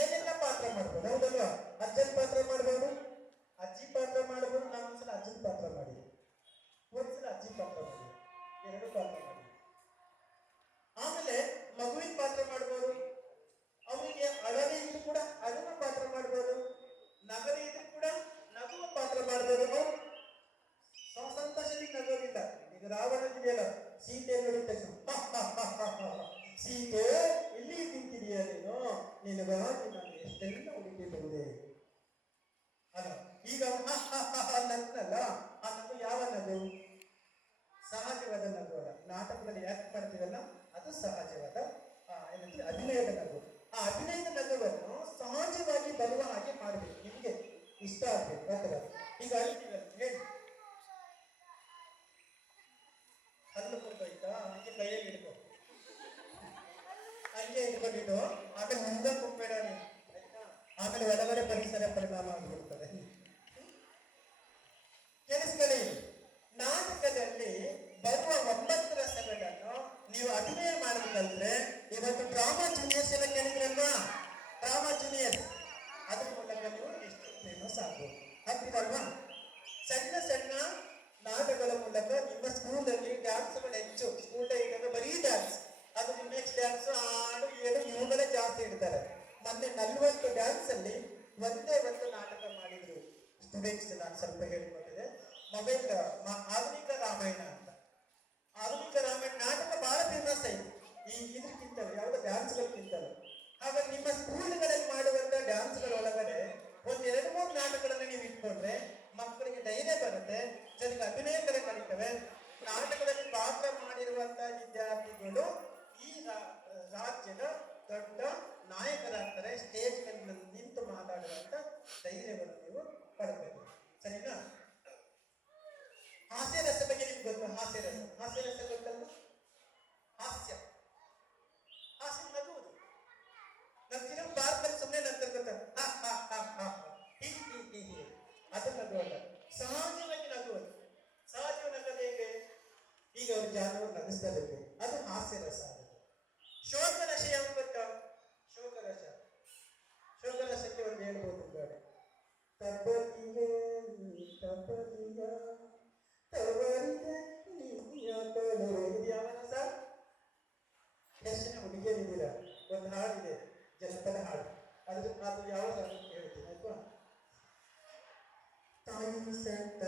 ಏನೆಲ್ಲ ಪಾತ್ರ ಮಾಡ್ಬೋದು, ಹೌದಲ್ವಾ? ಅಜ್ಜನ್ ಪಾತ್ರ ಮಾಡ್ಬೋದು, ಅಜ್ಜಿ ಪಾತ್ರ ಮಾಡ್ಬೋದು. ನಾನು ಒಂದ್ಸಲ ಅಜ್ಜನ್ ಪಾತ್ರ ಮಾಡಿದ್ದೆ, ಒಂದ್ಸಲ ಅಜ್ಜಿ ಪಾತ್ರ ಮಾಡಿದ್ದೆ, 2 ಪಾತ್ರ ಮಾಡಿದ್ದೆ. ಆಮೇಲೆ ಮಗುವಿನ ಪಾತ್ರ ಮಾಡ್ಬೋದು, ಅವರಿಗೆ ಅಳದೆ ಇದ್ರು ಕೂಡ ಅಳುವ ಪಾತ್ರ ಮಾಡ್ಬೋದು, ನಗದೆ ಇದ್ರು ಕೂಡ ನಗುವ ಪಾತ್ರ ಮಾಡ್ಬೋದು. ಸಂತೋಷದಿಂದ ನಗೋದಿಲ್ಲ. ಈಗ ರಾವಣ ಇದೆಯಲ್ಲ, ಸೀತೆ ನೋಡಿದ ತಕ್ಷಣ ಸೀತೆ ಇಲ್ಲಿ ನಿಂತಿದೆಯಾ ನೀನು, ನಿನಗಾಗಿ ನಾನು ಎಷ್ಟೆಲ್ಲ ಹುಡುಕಿ ಬಂದೆ ಅಲ್ಲ. ಈಗ ನಗ್ನಲ್ಲ, ಆ ನಗು ಯಾವ ನಗು? ಸಹಜವಾದ ನಗು ಅಲ್ಲ. ನಾಟಕದಲ್ಲಿ ಯಾಕೆ ಮಾಡ್ತೀವಲ್ಲ, ಅದು ಸಹಜವಾದ ಏನಂದ್ರೆ ಅಭಿನಯದ ನಗು. ಆ ಅಭಿನಯದ ನಗುವನ್ನು ಸಹಜವಾಗಿ ಬರುವ ಹಾಗೆ ಮಾಡಬೇಕು. ನಿಮಗೆ ಇಷ್ಟ ಆಗ್ಬೇಕು ಅಥವಾ ಈಗ ಅಳ್ತೀವಲ್ಲ, ಹೇಳಿ ಹಲ್ಲು ಮುರಿದೋಯ್ತಾ, ಹಂಗೆ ಕೈಯಲ್ಲಿ ಹಿಡ್ಕೊ, ಹಂಗೆ ಹಿಡ್ಕೊಂಡಿದ್ದು ಆಮೇಲೆ ಮುಂದೆ ಹೋಗ್ಬೇಡ ನೀನು, ಆಮೇಲೆ ಒಳಗಡೆ ಪರಿಸರ ಪರಿಣಾಮ ಆಗಿಬಿಡ್ತದೆ. ಕೇಳಿಸ್ಕೊಳ್ಳಿ, ನಾಟಕದಲ್ಲಿ ಬರುವ 9 ರಸಗಳನ್ನು ನೀವು ಅಭಿನಯ ಮಾಡಬೇಕಂದ್ರೆ, ಇವತ್ತು ಡ್ರಾಮಾ ಜೂನಿಯರ್ಸ್ ಎಲ್ಲ ಕೇಳಿದ್ರಲ್ವಾ, ಡ್ರಾಮಾ ಜೂನಿಯರ್ಸ್, ಅದ್ರ ಮೂಲಕ ನೀವು ಎಷ್ಟು ಫೇಮಸ್ ಆಗ್ಬೋದು ಆಗ್ತಿರಲ್ವಾ? ಸಣ್ಣ ಸಣ್ಣ ನಾಟಕಗಳ ಮೂಲಕ ನಿಮ್ಮ ಸ್ಕೂಲಲ್ಲಿ ಡ್ಯಾನ್ಸ್ಗಳು ಹೆಚ್ಚು. ಸ್ಕೂಲ್ ಇದ್ದಾಗ ಬರೀ ಡ್ಯಾನ್ಸ್, ಅದು ಮಿಕ್ಸ್ ಡ್ಯಾನ್ಸ್, ಹಾಡು, ಏಳು ಇವುಗಳೇ ಜಾಸ್ತಿ ಇಡ್ತಾರೆ. ಮೊನ್ನೆ 40 ಡ್ಯಾನ್ಸ್ ಅಲ್ಲಿ ಒಂದೇ ಒಂದು ನಾಟಕ ಮಾಡಿದ್ರು ಸ್ಟೂಡೆಂಟ್ಸ್. ನಾನು ಸ್ವಲ್ಪ ಹೇಳಿಕೊಟ್ಟಿದೆ. ಮೊಬೈಲ್ ಆಧುನಿಕ ರಾಮಾಯಣ ಅಂತ. ಆಧುನಿಕ ರಾಮಾಯಣ ನಾಟಕ ಬಹಳ ಫೇಮಸ್ ಆಯ್ತು ಈ ಇದಕ್ಕಿಂತಲೂ, ಯಾವುದೋ ಡ್ಯಾನ್ಸ್ಗಳಿಗಿಂತಲೂ. ಹಾಗಾಗಿ ನಿಮ್ಮ ಸ್ಕೂಲ್ಗಳಲ್ಲಿ ಮಾಡುವಂತ ಡ್ಯಾನ್ಸ್ಗಳ ಒಳಗಡೆ 1-2-3 ನಾಟಕಗಳನ್ನು ನೀವು ಇಟ್ಕೊಂಡ್ರೆ ಮಕ್ಕಳಿಗೆ ಧೈರ್ಯ ಬರುತ್ತೆ, ಜೊತೆಗೆ ಅಭಿನಯಗಳೇ ಕಲಿತವೆ. ನಾಟಕದಲ್ಲಿ ಪಾತ್ರ ಮಾಡಿರುವಂತಹ ವಿದ್ಯಾರ್ಥಿಗಳು ಈ ರಾಜ್ಯದ ದೊಡ್ಡ ನಾಯಕರಾಗ್ತಾರೆ. ಸ್ಟೇಜ್ ಮೇಲೆ ನಿಂತು ಮಾತಾಡುವಂತ ಧೈರ್ಯವನ್ನು ನೀವು ಪಡಬೇಕು. ಸರಿನಾ? ಹಾಸ್ಯ ರಸ ಬಗ್ಗೆ ನಿಮ್ಗೆ ಗೊತ್ತು. ಹಾಸ್ಯ ರಸ ಗೊತ್ತಲ್ಲ? ಹಾಸ್ಯ ನಗುವುದು. ನಮ್ಮ ಫಿಲಂ ಪಾರ್ಕಲ್ಲಿ ಸುಮ್ಮನೆ ನಗ್ತಿರ್ತಾರೆ, ಅದು ನಗುವಲ್ಲ, ಸಹಜವಾಗಿ ನಗುವುದು. ಸಹಜವಾಗಿ ನಗದೆ ಹೇಗೆ? ಈಗ ಅವ್ರ ಜಾನವರು ನಗಿಸ್ತಾ ಇರಬೇಕು, ಅದು ಹಾಸ್ಯ ರಸ ಆಗುತ್ತೆ. ಶೋಕರಸ ಯಾವುದು ಗೊತ್ತಾ? ಶೋಕರಸಕ್ಕೆ ಒಂದು ಹೇಳ್ಬೋದು ಗಾಡಿ. ಯಾವ ರಸ? ಹೆಚ್ಚಿನ ಹುಡುಗಿಯರಿದ್ದೀರಾ, ಒಂದು ಹಾಡಿದೆ, ಜನಪದ ಹಾಡು. ಅದು ಯಾವ ರಸ ಹೇಳ್ತೀನಿ ಆಯ್ತಾ? ತಾಯಿ ಸತ್ತ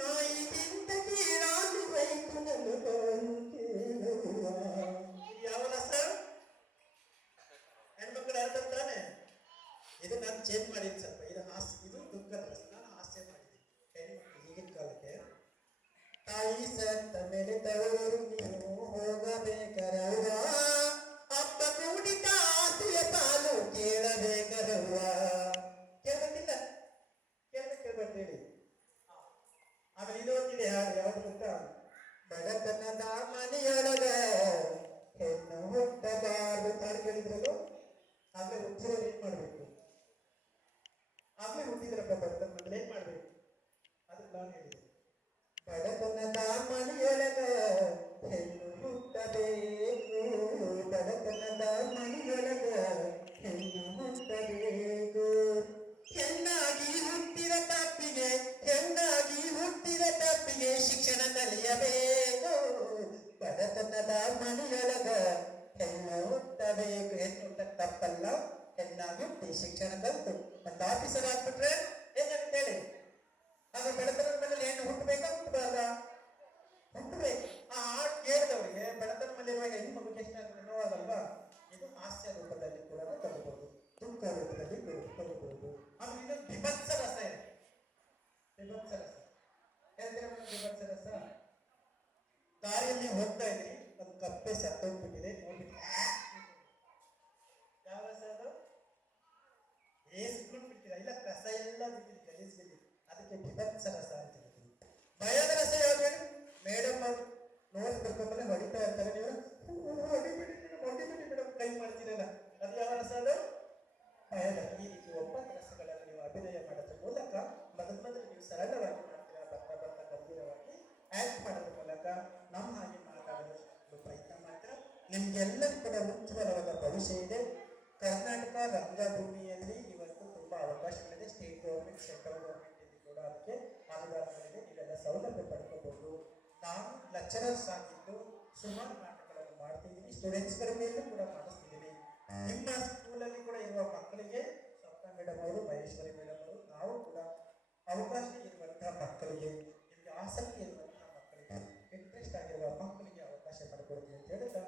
ನಾಯಿಗಿಂತ ಕೀಳಾಗಿ ಬೈಕು ಯಾವ ರಸ? ಹೆಣ್ಮಕ್ಳು ಅರ್ಥ ತಾನೆ? ತಾಯಿ ಸತ್ತ ಮೇಲೆ ತವರು ನೀವು ಹೋಗಬೇಕರವ್ವ, ಅಪ್ಪ ಕೂಡಿದ ಆಸೆಯ ಪಾಲು ಕೇಳಬೇಕರವ್ವ. ಕೇಳ್ಬೇಕಿಲ್ಲ? ಕೇಳ್ಬೇಡಿ. ಆಮೇಲೆ ಇದೊಂದಿದೆ ಹಾಗೆ, ಯಾವ್ದು ಗೊತ್ತಾ? ಬಡತನದ ಮನೆಯೊಳಗ ಹೆಣ್ಣು ಹುಟ್ಟಬಾರದು ತಾಳಿ ಹೇಳಿದ್ರಲ್ಲ, ಆಗ್ಲೇ ಹುಟ್ಟಿರೋರು ಏನ್ ಮಾಡ್ಬೇಕು? ಆಗ್ಲೇ ಹುಟ್ಟಿದ್ರಪ್ಪ ಬಡತನ ಮನೇಲಿ ಏನ್ ಮಾಡ್ಬೇಕು? ಅದಕ್ಕೆ ನಾನು ಹೇಳಿದೆ, ಬಡತನದ ಮನೆಯೊಳಗ ಹೆಣ್ಣು ಹುಟ್ಟಬೇಕು, ಬಡತನದ ಮನೆಯೊಳಗ ಹೆಣ್ಣು ಹುಟ್ಟಬೇಕು. ಹೆಣ್ಣಾಗಿ ಹುಟ್ಟಿದ ತಪ್ಪಿಗೆ ಶಿಕ್ಷಣ ಕಲಿಯಬೇಕು, ಬಡತನದ ಮನೆಯೊಳಗ ಹೆಣ್ಣು ಹುಟ್ಟಬೇಕು. ಹೆಣ್ಣು ಹುಟ್ಟ ತಪ್ಪಲ್ಲ, ಹೆಣ್ಣಾಗಿ ಹುಟ್ಟಿ ಶಿಕ್ಷಣ ಕಲಿತು ಒಂದು ಆಫೀಸರ್ ಆಗ್ಬಿಟ್ರೆ ಹೇಗಂತ ಹೇಳಿ. ಆಗ ಬಡತನದ ಮನೇಲಿ ಹೆಣ್ಣು ಹುಟ್ಟಬೇಕಾ ಹುಟ್ಟಬಾರ್ದ? ಹುಟ್ಟಬೇಕು. ಆ ಹಾಡು ಕೇಳಿದವರಿಗೆ ಬಡತನ ಮನೆಯಲ್ಲಿರುವಾಗ ಹೆಣ್ಣು ಮಗುಗೆ ಎಷ್ಟಾಗುತ್ತೆ ನೋವಾಗಲ್ವಾ? ಇದು ಹಾಸ್ಯ ರೂಪದಲ್ಲಿ ಕೂಡ ತಗೋಬಹುದು, ದುಃಖ ರೂಪದಲ್ಲಿ ತಗೋಬಹುದು. ಆಮೇಲೆ ಇದು ಬಿಭತ್ಸ ರಸ ಇದೆ. ಬಿಭತ್ಸ ರಸ ಹೇಳ್ತೀರ? ಬಿಭತ್ಸ ರಸ, ದಾರಿಯಲ್ಲಿ ಹೋಗ್ತಾ ಇದ್ರಿ, ಒಂದು ಕಪ್ಪೆ ಸತ್ತೋಗ್ಬಿಟ್ಟಿದೆ, ನೋಡ್ಬಿಟ್ಟು ಯಾವ ರಸ ಅದು? ಏಸ್ಕೊಂಡು ಬಿಡ್ತೀರಾ? ಇಲ್ಲ, ಕಸ ಎಲ್ಲ ಬಿಟ್ಟಿದೆ, ಗಲೀಜ್ ಬಿದ್ದಿದೆ, ಅದಕ್ಕೆ ಬಿಭತ್ಸ ರಸ ಅಂತ ಹೇಳ್ತೀವಿ. ಭಯದ ರಸ ಯಾವ್ದು ಹೇಳಿ? ಮೇಡಮ್ ಅವ್ರು ನೋಟ್ಸ್ ಬರ್ಕೊಂಡ್ರೆ ಹೊಡಿತಾ ಇರ್ತಾರೆ, ನೀವು ಹೊಡಿಬಿಡಿ ಮೇಡಮ್ ಕೈ ಮಾಡ್ತೀರಲ್ಲ, ಅದು ಯಾವ ರಸ ಅದು? ಭಯದ. ಈ ರೀತಿ 9 ರಸಗಳನ್ನು ನೀವು ಅಭಿನಯ ಮಾಡೋದ್ರ ಮೂಲಕ ಮೊದಲು ನೀವು ಸರಳವಾಗಿ ಮಾಡ್ತೀರಾ, ಬರ್ತಾ ಗಂಭೀರವಾಗಿ ಆಕ್ಟ್ ಮಾಡೋದ್ರ ಮೂಲಕ ನಮ್ಮ ಹಾಗೆ ಮಾತಾಡಲು ಪ್ರಯತ್ನ ಮಾಡ್ತೀರಾ. ನಿಮ್ಗೆಲ್ಲರೂ ಕೂಡ ಉಜ್ವಲವಾದ ಭವಿಷ್ಯ ಇದೆ. ಕರ್ನಾಟಕ ರಂಗಭೂಮಿಯಲ್ಲಿ ಇವತ್ತು ತುಂಬಾ ಅವಕಾಶಗಳಿದೆ. ಸ್ಟೇಟ್ ಗೌರ್ಮೆಂಟ್, ಸೆಂಟ್ರಲ್ ಗೌರ್ಮೆಂಟ್ ಇಲ್ಲಿ ಕೂಡ ಅದಕ್ಕೆ ಅನುದಾನ ಮಾಡಿದೆ. ನೀವೆಲ್ಲ ಸೌಲಭ್ಯ ಪಡ್ಕೋಬಹುದು. ನಾನು ಲೆಕ್ಚರರ್ಸ್ ಆಗಿದ್ದು ಸುಮಾರು ನಾಟಕಗಳನ್ನು ಮಾಡ್ತಿದ್ದೀನಿ, ಸ್ಟೂಡೆಂಟ್ಸ್ಗಳ ಮೇಲೂ ಕೂಡ ಮಾಡಿಸ್ತಿದ್ದೀನಿ. ನಿಮ್ಮ ಸ್ಕೂಲಲ್ಲಿ ಕೂಡ ಇರುವ ಮಕ್ಕಳಿಗೆ ಸ್ವಪ್ನ ಮೇಡಮ್ ಅವರು, ಮಹೇಶ್ವರಿ ಮೇಡಮ್ ಅವರು, ನಾವು ಕೂಡ ಅವಕಾಶ ಇರುವಂತಹ ಮಕ್ಕಳಿಗೆ, ನಿಮಗೆ ಆಸಕ್ತಿ ಇರುವಂತಹ ಮಕ್ಕಳಿಗೆ, ಇಂಟ್ರೆಸ್ಟ್ ಆಗಿರುವ ಮಕ್ಕಳಿಗೆ ಅವಕಾಶ ಮಾಡಿಕೊಡ್ತೀನಿ ಅಂತ ಹೇಳ್ತಾ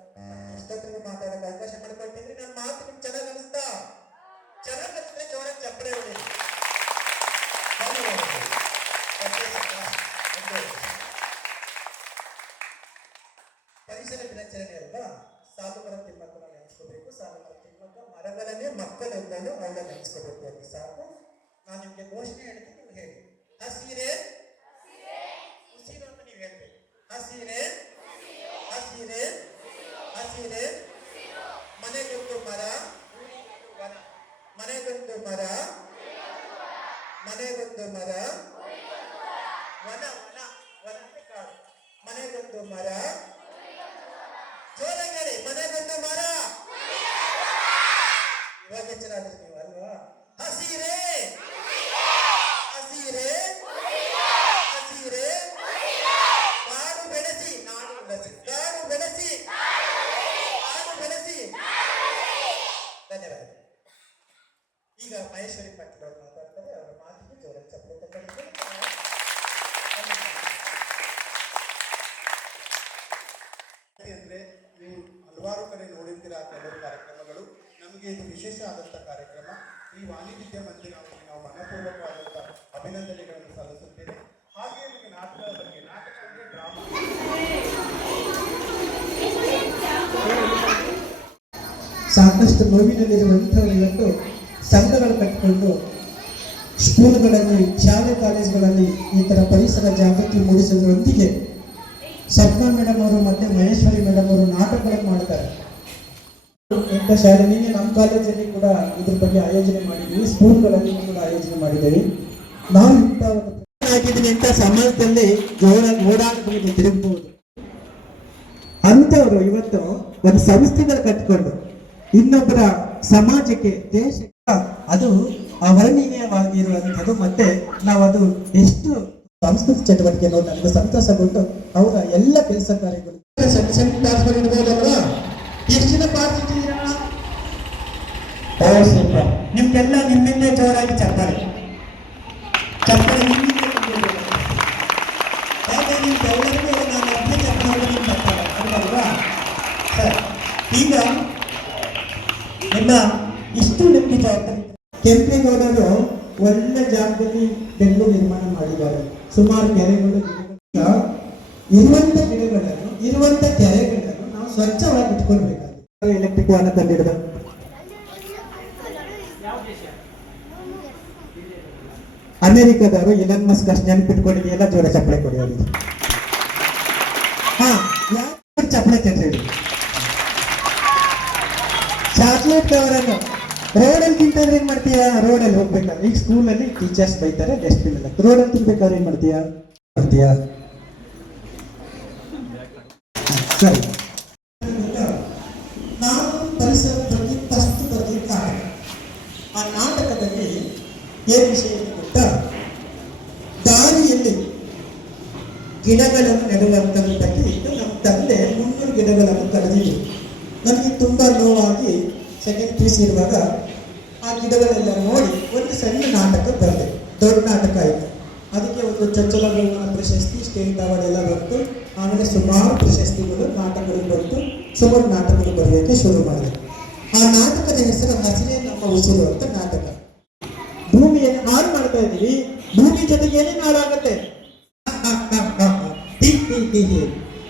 ಇಷ್ಟೊತ್ತಿಗೆ ಮಾತಾಡೋಕೆ ಅವಕಾಶ ಮಾಡಿಕೊಡ್ತಿದ್ರಿ. ನನ್ನ ಮಾತು ನಿಮ್ಗೆ ಚೆನ್ನಾಗಿ ಅನಿಸ್ತಾ? ಚೆನ್ನಾಗಿ ಅನಿಸಿದ್ರೆ ಜೋರಾಗಿ ಚಪ್ಪಳೆ ಹೊಡಿ. ಪರಿಸರ ದಿನಾಚರಣೆ ಅಲ್ವಾ? ಸಾಲು ಮರ ತಿಮ್ಮಕ್ಕನ ನೆನೆಸ್ಕೋಬೇಕು. ಸಾಲು ಮರ ತಿಮ್ಮಕ್ಕ ಮರಗಳನ್ನೇ ಮಕ್ಕಳೆಂದಲೂ ಅವಳ ನೆನೆಸ್ಕೋಬೇಕು ಅಂತ ಸಾಕು. ನಾನು ನಿಮ್ಗೆ ಘೋಷಣೆ ಹೇಳ್ತೀನಿ, ನೀವು ಹೇಳಿ. ಹಸಿರೆ ಉಸಿರು ಅಂತ ನೀವು ಹೇಳ್ಬೇಕು. ಹಸಿರೆ ಹಸಿರೆ ಹಸಿರೆ, ಮನೆಗೊಂದು ಮರ ವನ, ಮನೆಗೊಂದು ಮರ, ಮನೆಗೊಂದು ಮರ, ವನ ವನ ವನ ಕಾಡು, ಮನೆಗೊಂದು ಮರ, ಜೋರಾಗಿ ಹೇಳಿ, ಮನೆಗೊಂದು ಮರ. ಇವಾಗ ಎಚ್ಚರಾದ್ರೆ ನೀವು ಅಲ್ವಾ? ಹಸಿರೆ ಹಸಿರೆ ಹಸಿರೆ, ಕಾಡು ಬೆಳೆಸಿ ನಾಡು ಬೆಳೆಸಿ, ಕಾಡು ಬೆಳೆಸಿ ನಾಡು ಬೆಳೆಸಿ. ಧನ್ಯವಾದ. ಈಗ ಮಹೇಶ್ವರಿ ಪಾಟೀಲ್ ಅವರು ಮಾತಾಡ್ತಾರೆ. ಅವರ ಮಾತಿಗೆ ಜೋರಾಗಿ ಚಪ್ಪಲಿ ತಗೊಳ್ಳಿ. ಅಂದ್ರೆ ನೀವು ಹಲವಾರು ಕಡೆ ನೋಡಿರ್ತೀರಾ ಕೆಲವು ಕಾರ್ಯಕ್ರಮಗಳು. ನಮಗೆ ಇದು ವಿಶೇಷ ಆದಂಥ ಕಾರ್ಯಕ್ರಮ. ಈ ವಾಣಿ ವಿದ್ಯಾಮಂದಿರ ಅವರಿಗೆ ನಾವು ಮನಪೂರ್ವಕವಾದಂಥ ಅಭಿನಂದನೆಗಳನ್ನು ಸಲ್ಲಿಸುತ್ತೇವೆ. ಹಾಗೆ ನಿಮಗೆ ನಾಟಕದ ಬಗ್ಗೆ, ನಾಟಕ ಅಂದರೆ ಡ್ರಾಮಾ. ಸಾಕಷ್ಟು ನೋವಿನಲ್ಲಿರುವಂಥವರು ಇವತ್ತು ಸಂಘಗಳು ಕಟ್ಟಿಕೊಂಡು ಸ್ಕೂಲ್ಗಳಲ್ಲಿ, ಶಾಲೆ ಕಾಲೇಜುಗಳಲ್ಲಿ ಈ ಥರ ಪರಿಸರ ಜಾಗೃತಿ ಮೂಡಿಸೋದ್ರೊಂದಿಗೆ ಸ್ವಪ್ನ ಮೇಡಮ್ ಅವರು ಮತ್ತೆ ಮಹೇಶ್ವರಿ ಮೇಡಮ್ ಅವರು ನಾಟಕಗಳನ್ನು ಮಾಡ್ತಾರೆ. ಇಂಥ ಶಾಲೆ ನಿನ್ನೆ ನಮ್ಮ ಕಾಲೇಜಲ್ಲಿ ಕೂಡ ಇದ್ರ ಬಗ್ಗೆ ಆಯೋಜನೆ ಮಾಡಿದ್ದೀವಿ, ಸ್ಕೂಲ್ಗಳಲ್ಲಿ ಕೂಡ ಆಯೋಜನೆ ಮಾಡಿದ್ದೀವಿ. ನಾವು ಇಂಥ ಆಗಿದ್ದೀನಿ ಅಂತ ಸಮಾಜದಲ್ಲಿ ಜೋರಾಗಿ ಓಡಾಡಬಹುದು, ತಿರುಗಬಹುದು. ಅಂಥವ್ರು ಇವತ್ತು ಒಂದು ಸಂಸ್ಥೆಗಳು ಕಟ್ಕೊಂಡು ಇನ್ನೊಬ್ಬರ ಸಮಾಜಕ್ಕೆ, ದೇಶಕ್ಕೆ ಅದು ಅವರ್ಣೀಯವಾಗಿರುವಂಥದ್ದು. ಮತ್ತೆ ನಾವು ಅದು ಎಷ್ಟು ಸಾಂಸ್ಕೃತಿಕ ಚಟುವಟಿಕೆ ನೋಡಿ ನನಗೆ ಸಂತೋಷಗೊಂಡು ಅವರ ಎಲ್ಲ ಕೆಲಸ ಕಾರ್ಯಗಳು ಇರ್ಬೋದಲ್ವಾ? ಎಷ್ಟು ದಿನ ಪಾರ್ಟಿದ್ದೀರಾ? ನಿಮ್ಗೆಲ್ಲ ನಿಮ್ಮಿಂದ ಜೋರಾಗಿ ಚಪ್ಪಾಳೆ ಹಾಗೆ ನಿಮ್ಗೆಲ್ಲರಿಗೂ ನಾನು ಒಬ್ಬನೇ ಚಪ್ಪಾಳೆ ಚಪ್ಪಾಳೆ ಅಲ್ವಾ ಸರ್? ಈಗ ನಿಮ್ಮ ಇಷ್ಟು ನಿಮಗೆ ಜವಾಬ್ದಾರಿ. ಕೆಂಪೇಗೌಡರು ಒಳ್ಳೆ ಜಾಗದಲ್ಲಿ ಬೆಂಗಳೂರು ನಿರ್ಮಾಣ ಮಾಡಿದ್ದಾರೆ. ಸುಮಾರು ಕೆರೆಗಳು ಇರುವಂತ ಗಿಡಗಳನ್ನು ಇರುವಂತ ಕೆರೆಗಳನ್ನು ನಾವು ಸ್ವಚ್ಛವಾಗಿ ಇಟ್ಕೊಳ್ಬೇಕಾಗುತ್ತೆ. ಎಲೆಕ್ಟ್ರಿಕ್ ವಾಹನ ತಂದಿಡಿದ ಅಮೆರಿಕದವರು ಇಲನ್ ಮಸ್ಕ್ ಅಷ್ಟು ನೆನಪಿಟ್ಕೊಂಡಿದೆಯಲ್ಲ, ಜೋರ ಚಪ್ಪಳೆ ಕೊಡಿ ಅವರಿಗೆ. ಹಾ, ಯಾವ ಚಪ್ಪಳೆ ತಿಂತೀವಿ? ಚಾಕ್ಲೇಟ್ ಕವರನ್ನು ರೋಡಲ್ಲಿ ತಿಂತಾದ್ರೆ ಏನ್ ಮಾಡ್ತೀಯ? ರೋಡಲ್ಲಿ ಹೋಗ್ಬೇಕಾದ್ರೆ ಈಗ ಸ್ಕೂಲಲ್ಲಿ ಟೀಚರ್ಸ್ ಬೈತಾರೆ ಡಸ್ಟ್ಬಿನ್ ಎಲ್ಲ, ರೋಡಲ್ಲಿ ತಿನ್ಬೇಕಾದ್ರೆ ಏನ್ ಮಾಡ್ತೀಯ? ಸರಿ, ನಾವು ಪರಿಸರದ ಬಗ್ಗೆ ಫಸ್ಟ್ ಬರಲಿಕ್ಕೆ ಕಾರಣ ಆ ನಾಟಕದಲ್ಲಿ ಏನು ವಿಷಯ ಗೊತ್ತಾ? ದಾರಿಯಲ್ಲಿ ಗಿಡಗಳನ್ನು ನೆಡುವಂಥದ್ದಕ್ಕೆ ಇಟ್ಟು ನಮ್ಮ ತಂದೆ 300 ಗಿಡಗಳನ್ನು ಕಳೆದಿದ್ರು. ನನಗೆ ತುಂಬ ನೋವಾಗಿ ಸೆಕೆಂಡ್ ಪೀಸ್ ಇರುವಾಗ ಆ ಗಿಡಗಳೆಲ್ಲ ನೋಡಿ ಒಂದು ಸಣ್ಣ ನಾಟಕ ಬರದೆ, ದೊಡ್ಡ ನಾಟಕ ಆಯಿತು. ಅದಕ್ಕೆ ಒಂದು ಚೊಚ್ಚಲ ಬಹುಮಾನ ಪ್ರಶಸ್ತಿ, ಸ್ಟೇಟ್ ಅವಾರ್ಡ್ ಎಲ್ಲ ಬಂತು. ಆಮೇಲೆ ಸುಮಾರು ಪ್ರಶಸ್ತಿಗಳು, ನಾಟಕಗಳು ಬಂತು. ಸುಮಾರು ನಾಟಕಗಳು ಬರೆಯೋಕ್ಕೆ ಶುರು ಮಾಡಿದೆ. ಆ ನಾಟಕದ ಹೆಸರು ಹಸಿರೇ ನಮ್ಮ ಉಸಿರು ಅಂತ ನಾಟಕ. ಭೂಮಿಯನ್ನು ಹಾಳು ಮಾಡ್ತಾ ಇದ್ದೀವಿ, ಭೂಮಿ ಜೊತೆಗೆ ಏನೇನು ಹಾಳಾಗುತ್ತೆ?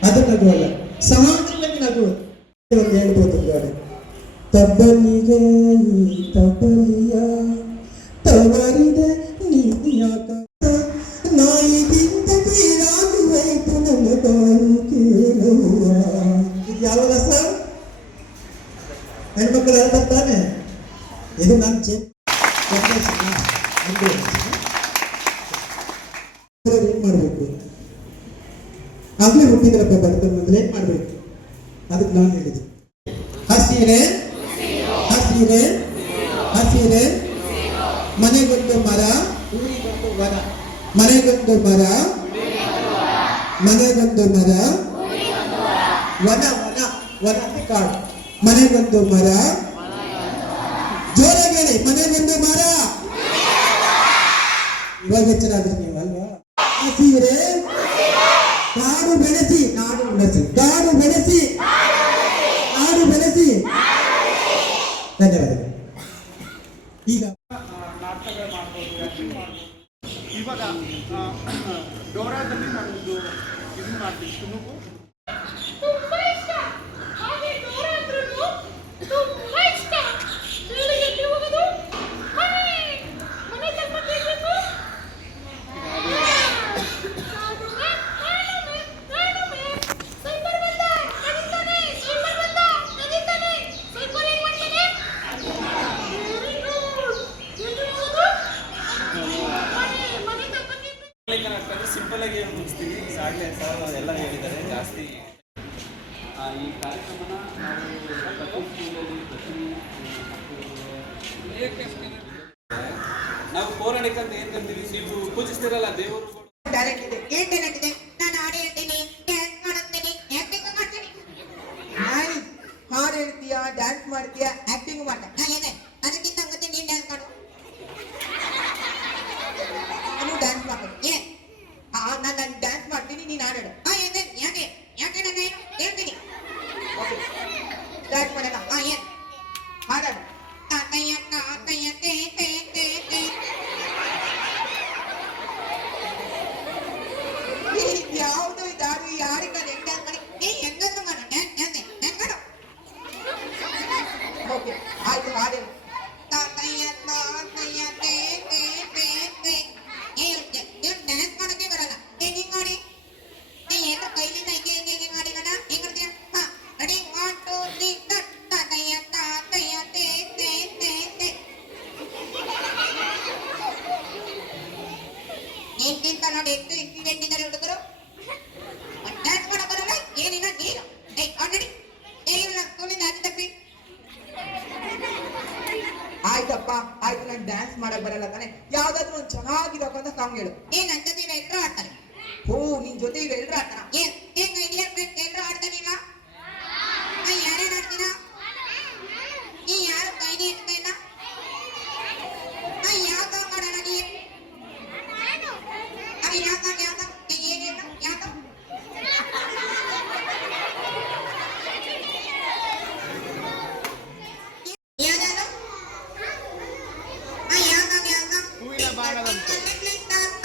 ಅದು ನಗುವಲ್ಲ, ಸಮಾಜದಲ್ಲಿ ನಗುವುದು. ಒಂದು ಹೇಳ್ಬೋದು ಗಾಡಿ, ತಬ್ಬಲಿಗೆ ತಬ್ಬಲಿಯ ತವರಿದೆ ನೀತಿಯಾಕ ನಾಯಿಗಿಂತ ಕೀಳಾಗುವೈತು ನನ್ನ ತಾನು ಕೇಳುವ. ಇದು ಯಾವ ರಸ? ಹೆಣ್ಮಕ್ಳು ಹೇಳ್ತಾರೆ ತಾನೆ, ಇದು ನನ್ನ ಏನ್ ಮಾಡ್ಬೇಕು? ಆಗ್ಲೇ ಹುಟ್ಟಿದ್ರಪ್ಪ ಬರ್ತದೆ ಮೊದಲು ಏನ್ ಮಾಡ್ಬೇಕು? ಅದಕ್ಕೆ ನಾನು ಹೇಳಿದೆ, ಹಸಿರೆ ಹಸಿರೆ ಹಸಿರೆ, ಮನೆಗೊಂದು ಮರ ಊರಿಗೊಂದು ವನ, ಮನೆಗೊಂದು ಮರ ಮನೆಗೊಂದು ಮರ, ವನ ವನ ವನಕ್ಕೆ ಕಾಡು, ಮನೆಗೊಂದು ಮರ. ಜೋರಾಗಿ ಹೇಳಿ, ಮನೆಗೊಂದು ಮರ. ಇವಾಗ ಎಚ್ಚರ ಆದ್ರಿ ನೀವು ಅಲ್ವಾ? ಹಸಿರೆ ಕಾಡು ಬೆಳೆಸಿ, ನಾಡು ಬೆಳೆಸಿ, ಕಾಡು ಬೆಳೆಸಿ, ನಾಡು ಬೆಳೆಸಿ. ಧನ್ಯವಾದಗಳು. ಈಗ ನಾಟಕ ಮಾಡ್ಬೋದು. ಇವಾಗ ಡೋರಾದಲ್ಲಿ ನಾನೊಂದು ಇದನ್ನು ಮಾಡ್ತೀನಿ, ತುಣುಕು. ತುಂಬಾ ಇಷ್ಟ. ಹಾಗೆ ಡೋರಾ ಅಂದ್ರೂ ತುಂಬಾ ಇಷ್ಟ. ಹೇಳಿ, ಎಲ್ಲಿ ಹೋಗೋದು? ಮನೆ ಸ್ವಲ್ಪ ಕೇಳಬೇಕು. ಸೈಬರ್ ಬಂದ ನಡೀತಾನೆ, ಸೈಬರ್ ಬಂದ ನಡೀತಾನೆ. ಸೈಬರ್ ಏನ್ ಮಾಡ್ತಾನೆ? Very good. ಎಲ್ಲಿ ಹೋಗೋದು? ಮನೆ ತಪ್ಪಕ್ಕೆ ಸಿಂಪಲ್ ಆಗಿ ಮುಗಿಸ್ತೀನಿ. ಸಾಗಲೇ ಸರ್ ಎಲ್ಲ ಹೇಳಿದ್ದಾರೆ. ಜಾಸ್ತಿ ಈ ಕಾರ್ಯಕ್ರಮನ ನಾವು ನಾವು ಪೌರಾಣಿಕ ಅಂತ ಏನ್ ಕರಿತೀವಿ, ನೀವು ಪೂಜಿಸ್ತಿರಲ್ಲ ದೇವರು. ಟ್ಯಾಲೆಂಟ್ ಇದೆ, ಏನ್ ಟ್ಯಾಲೆಂಟ್ ಇದೆ? ನಾನು ಹಾಡು ಹೇಳ್ತೀನಿ, ಡ್ಯಾನ್ಸ್ ಮಾಡುತ್ತೀನಿ, ಆಕ್ಟಿಂಗ್ ಮಾಡ್ತೀನಿ. ಹಾಡು ಹೇಳ್ತೀಯಾ, ಡ್ಯಾನ್ಸ್ ಮಾಡ್ತೀಯಾ, ಆಕ್ಟಿಂಗ್ ಮಾಡ್ತಾ ಏನೇ? ಅದಕ್ಕಿಂತ ಗೊತ್ತಿ ನೀನ್ ಡ್ಯಾನ್ಸ್ ಮಾಡು. ನಾನು ಡ್ಯಾನ್ಸ್ ಮಾಡ್ತೀನಿ. ಏನ್ ನಾನು ಡ್ಯಾನ್ಸ್ ಮಾಡ್ತೀನಿ, ನೀನ್ ಹಾಡು. ಏನೇ? ಯಾಕೆ ಯಾಕೆ ನಾನು ಹೇಳ್ತೀನಿ. ಓಕೆ, ಡ್ಯಾನ್ಸ್ ಮಾಡೋಣ. ಏನ್ ಹಾಡೋಣ? ತಾತಯ್ಯ ತಾತಯ್ಯ ತೇ ತೇ ತೇ ತೇ. ಯಾವುದು ಇದಾರು ಯಾರಿಗಾದ್ರೆ ಡ್ಯಾನ್ಸ್ ಮಾಡಿ ಹೆಂಗಾದ್ರು ಮಾಡು. ಡ್ಯಾನ್ಸ್ ಮಾಡು. ಓಕೆ, ಆಯ್ತು, ಹಾಡೇನು? ತಾತಯ್ಯ ತಾತಯ್ಯ ತೇ ತೇ ತೇ ತೇ. ಡ್ಯಾನ್ಸ್ ಮಾಡೋಕೆ ಬರಲ್ಲ, ಹಿಂಗ್ ಮಾಡಿ. ಏನೋ ಕೈಲಿಂದ ಹಿಂಗೆ ಮಾಡಿರೋಣ. ಹೆಂಗ್ ಮಾಡ್ತೀಯ? ಹಾ, ರೆಡಿ, 1 2 3 ಸ್ಟಾರ್ಟ್. ತಾತಯ್ಯ ತಾತಯ್ಯ ತೇ ತೇ ತೇ ತೇ. ನೀನ್ಗಿಂತ ನೋಡಿ ಎಷ್ಟು ಇಂಟೆಲಿಜೆಂಟ್ ಇದ್ದಾರೆ ಹುಡುಗರು. ಡ್ಯಾನ್ಸ್ ಮಾಡೋ ಬರಲ್ಲ ಏನಿಲ್ಲ ನೀನು. ಆಲ್ರೆಡಿ ಏನಿಲ್ಲ ಸ್ಕೂಲಿಂದ ಆಚೆ ತಪ್ಪಿ. ಆಯ್ತಪ್ಪ ಆಯ್ತು, ನಾನು ಡ್ಯಾನ್ಸ್ ಮಾಡಕ್ ಬರಲ್ಲ ತಾನೆ. ಯಾವ್ದಾದ್ರು ಒಂದು ಚೆನ್ನಾಗಿರೋಕಂತ ಸಾಂಗ್ ಹೇಳು. ನನ್ನ ಜೊತೆ ಎಲ್ಲರೂ ಆಡ್ತಾರೆ. ಓ, ನಿನ್ ಜೊತೆ ಇವೆಲ್ಲರೂ ಆಡ್ತಾರ? ಏನ್ ಐಡಿಯಾ ಫ್ರೆಂಡ್, ಎಲ್ಲರೂ ಆಡ್ತಾನಿಲ್ಲ? ಯಾರ್ಯಾರು ಆಡ್ತೀರಾ? ನೀ ಯಾರು ಕೈನೇ ಇಡ್ತಾ ಇಲ್ಲ? ಯಾವ ಸಾಂಗ್ ಆಡೋಣ ನೀ? ಯಾಕ ಏನೇನು ಯಾಕ? ಯಾವ್ದಾದ್ರು ಹೂವಿನ ಬಾಣದಂತೆ.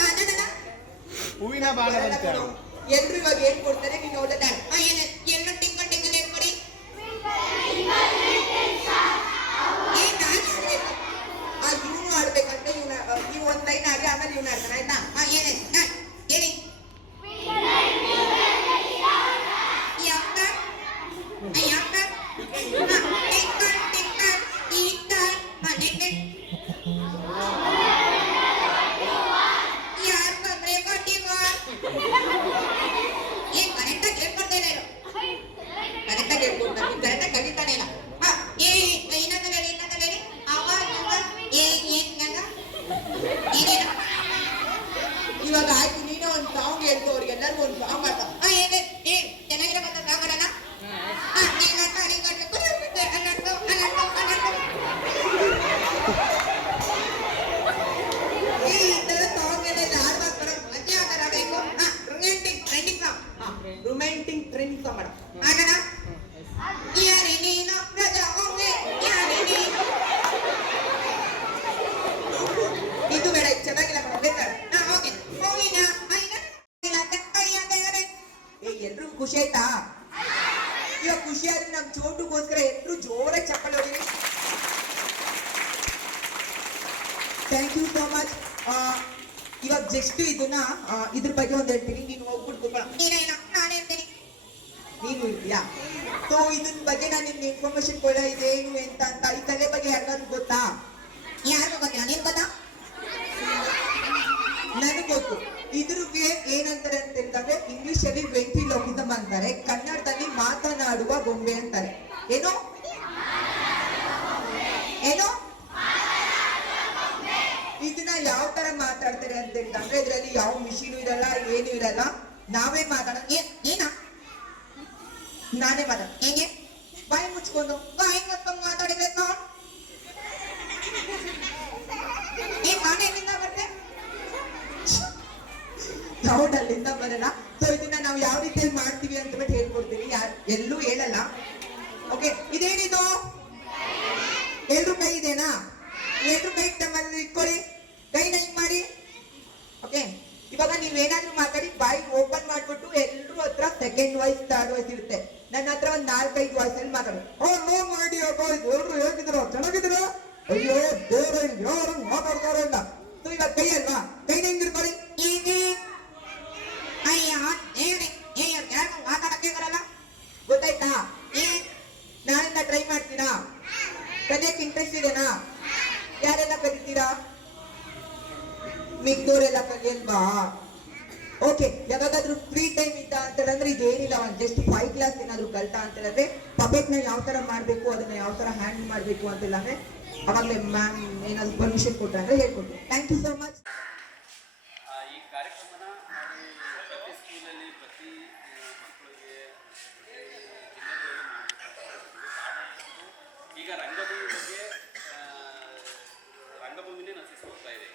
ಅದನ್ನ ಹೂವಿನ ಬಾಣದಂತೆ. ಎಲ್ರು ಇವಾಗ ಏನ್ ಕೊಡ್ತಾರೆ ನೀನು ಓದೋದ ಎಲ್ಲರೂ ಟಿಂಗಲ್ ಟಿಂಗಲ್ ಏನ್ ಕೊಡಿ ಇವನು ಆಡ್ಬೇಕಂತ ನೀವು ಒಂದ್ ಲೈನ್ ಆಡಿ ಆಮೇಲೆ ಇವ್ನು ಆಡ್ತಾನೆ ಆಯ್ತಾ ಹೇಳಿ ಇವಾಗ ಆಯ್ತು ನೀನು ಒಂದು ಸಾಂಗ್ ಹೇಳ್ತು ಅವ್ರಿಗೆ ಎಲ್ಲರಿಗೂ ಒಂದು ಸಾಂಗ್ ಆಡ್ತಾ ಚೆನ್ನಾಗಿರೋ ಬಂದ ಸಾಂಗ್ ಆಡೋಣ ರೊಮ್ಯಾಂಟಿಕ್ ಟ್ರೆಂಡಿಂಗ್ ಸಾಂಗ್ ಮಾಡ ಆಡೋಣ ಇದು ಬೇಡ ಚೆನ್ನಾಗಿಲ್ಲ ಬೇಕಾದ್ರೆ ಎಲ್ರಿಗೂ ಖುಷಿ ಆಯ್ತಾ ಇವಾಗ ಖುಷಿ ಆದ್ರೆ ನಮ್ ಚೋಟುಗೋಸ್ಕರ ಎಲ್ರು ಜೋರಾಗಿ ಚಪ್ಪಲ್ ಹೊಡೀರಿ ಥ್ಯಾಂಕ್ ಯು ಸೋ ಮಚ್ ಇವಾಗ ಜಸ್ಟ್ ಇದನ್ನ ಇದ್ರ ಬಗ್ಗೆ ಒಂದ್ ಹೇಳ್ತೀನಿ ನೀನು ಹೋಗ್ಬಿಟ್ಟು ನಾನು ಹೇಳ್ತೀನಿ ನೀನು ಇದೆಯಾ ಸೊ ಇದನ್ ಬಗ್ಗೆ ನಾನು ನಿಮ್ಗೆ ಇನ್ಫಾರ್ಮೇಶನ್ ಕೊಡ ಇದೇನು ಅಂತ ಈ ಕಲೆ ಬಗ್ಗೆ ಯಾರಿಗಾದ್ರು ಗೊತ್ತಾ ಯಾರಿಗೂ ಗೊತ್ತಿಲ್ಲ ನೀನ್ ಗೊತ್ತಾ ನನಗೆ ಗೊತ್ತು ಇದ್ರಿಗೆ ಏನಂತಾರೆ ಅಂತ ಹೇಳಿದ್ರೆ ಇಂಗ್ಲಿಷ್ ಅಲ್ಲಿ ವೆಂಟ್ರಿಲೋಕಿಸಮ್ ಅಂತಾರೆ ಕನ್ನಡದಲ್ಲಿ ಮಾತನಾಡುವ ಗೊಂಬೆ ಅಂತಾರೆ ಏನು ಏನು ಇದನ್ನ ಯಾವ ತರ ಮಾತಾಡ್ತಾರೆ ಅಂತ ಹೇಳಿದ್ರೆ ಇದ್ರಲ್ಲಿ ಯಾವ ಮಿಷಿನ್ ಇರಲ್ಲ ಏನು ಇರಲ್ಲ ನಾವೇ ಮಾತಾಡೋದು ಏನ ನಾನೇ ಮಾತಾಡ ಹೇಗೆ ಬಾಯಿ ಮುಚ್ಕೊಂಡು ಮಾತಾಡಿದ್ರೆ ನಾನೆಲ್ಲಿಂದ ಬರ್ತೆ ಸೌಂಡ್ ಅಲ್ಲಿಂದ ಬರಲ್ಲ ಸೊ ಇದನ್ನ ನಾವು ಯಾವ ರೀತಿಯಲ್ಲಿ ಮಾಡ್ತೀವಿ ಅಂತ ಬಿಟ್ಟು ಹೇಳ್ಕೊಡ್ತೀವಿ ಎಲ್ಲೂ ಹೇಳಲ್ಲ ಓಕೆ ಇದೇನಿದು ಎಲ್ರು ಕೈ ಇದೆನಾ ಎಲ್ರು ಕೈ ತಮ್ಮಲ್ಲಿ ಇಟ್ಕೊಳ್ಳಿ ಕೈನ ಹಿಂಗ್ ಮಾಡಿ ಓಕೆ ಇವಾಗ ನೀವೇನಾದ್ರೂ ಮಾತಾಡಿ ಬಾಯಿ ಓಪನ್ ಮಾಡ್ಬಿಟ್ಟು ಎಲ್ರು ಹತ್ರ ಸೆಕೆಂಡ್ ವಾಯ್ಸ್ ಥರ್ಡ್ ವಾಯ್ಸ್ ಇರುತ್ತೆ ನನ್ನ ಹತ್ರ ಒಂದ್ 4-5 ವಾಯ್ಸ್ ಅಲ್ಲಿ ಮಾತಾಡು ಎಲ್ರು ಹೇಗಿದ್ದೀರಾ ಚೆನ್ನಾಗಿದ್ದೀರಾ ಅಯ್ಯೋ ದೇವ್ರ ಯಾರು ಮಾತಾಡ್ತಾರ ಇಲ್ಲ ಸೊ ಇವಾಗ ಕೈ ಅಲ್ವಾ ಕೈನ ಹೆಂಗಿರ್ಕೊಳ್ಳಿ ಮಾತಾಡಕ್ಕೆ ಬರಲ್ಲ ಗೊತ್ತಾಯ್ತಾ ನಾನಿಂದ ಟ್ರೈ ಮಾಡ್ತೀರಾ ಕಲಿಯಕ್ಕೆ ಇಂಟ್ರೆಸ್ಟ್ ಇದೆನಾ ಯಾರೆಲ್ಲ ಕಲಿತೀರಾ ಮಿಕ್ದೋರೆಲ್ಲ ಕಲಿಯಲ್ವಾ ಓಕೆ ಯಾವಾಗಾದ್ರೂ ಫ್ರೀ ಟೈಮ್ ಇದ್ದ ಅಂತ ಹೇಳಿದ್ರೆ ಇದೇನಿಲ್ಲ ಒಂದು ಜಸ್ಟ್ 5 ಕ್ಲಾಸ್ ಏನಾದ್ರು ಕಲ್ತಾ ಅಂತ ಹೇಳಿದ್ರೆ ಪಪೆಟ್ ನ ಯಾವ ತರ ಮಾಡ್ಬೇಕು ಅದನ್ನ ಯಾವ ತರ ಹ್ಯಾಂಡಲ್ ಮಾಡ್ಬೇಕು ಅಂತೆಲ್ಲ ಅಂದ್ರೆ ಅವಾಗಲೇ ಮ್ಯಾಮ್ ಏನಾದ್ರು ಪರ್ಮಿಷನ್ ಕೊಟ್ರೆ ಅಂದ್ರೆ ಹೇಳ್ಕೊಡ್ತೀನಿ ಥ್ಯಾಂಕ್ ಯು ಸೋ ಮಚ್ ಈ ಕಾರ್ಯಕ್ರಮನ ನಾವು ಪ್ರತಿ ಸ್ಕೂಲಲ್ಲಿ ಪ್ರತಿ ಮಕ್ಕಳಿಗೆ ಈಗ ರಂಗಭೂಮಿ ಬಗ್ಗೆ ರಂಗಭೂಮಿನೇ ನಶಿಸ್ಕೋಗ್ತಾ ಇದೆ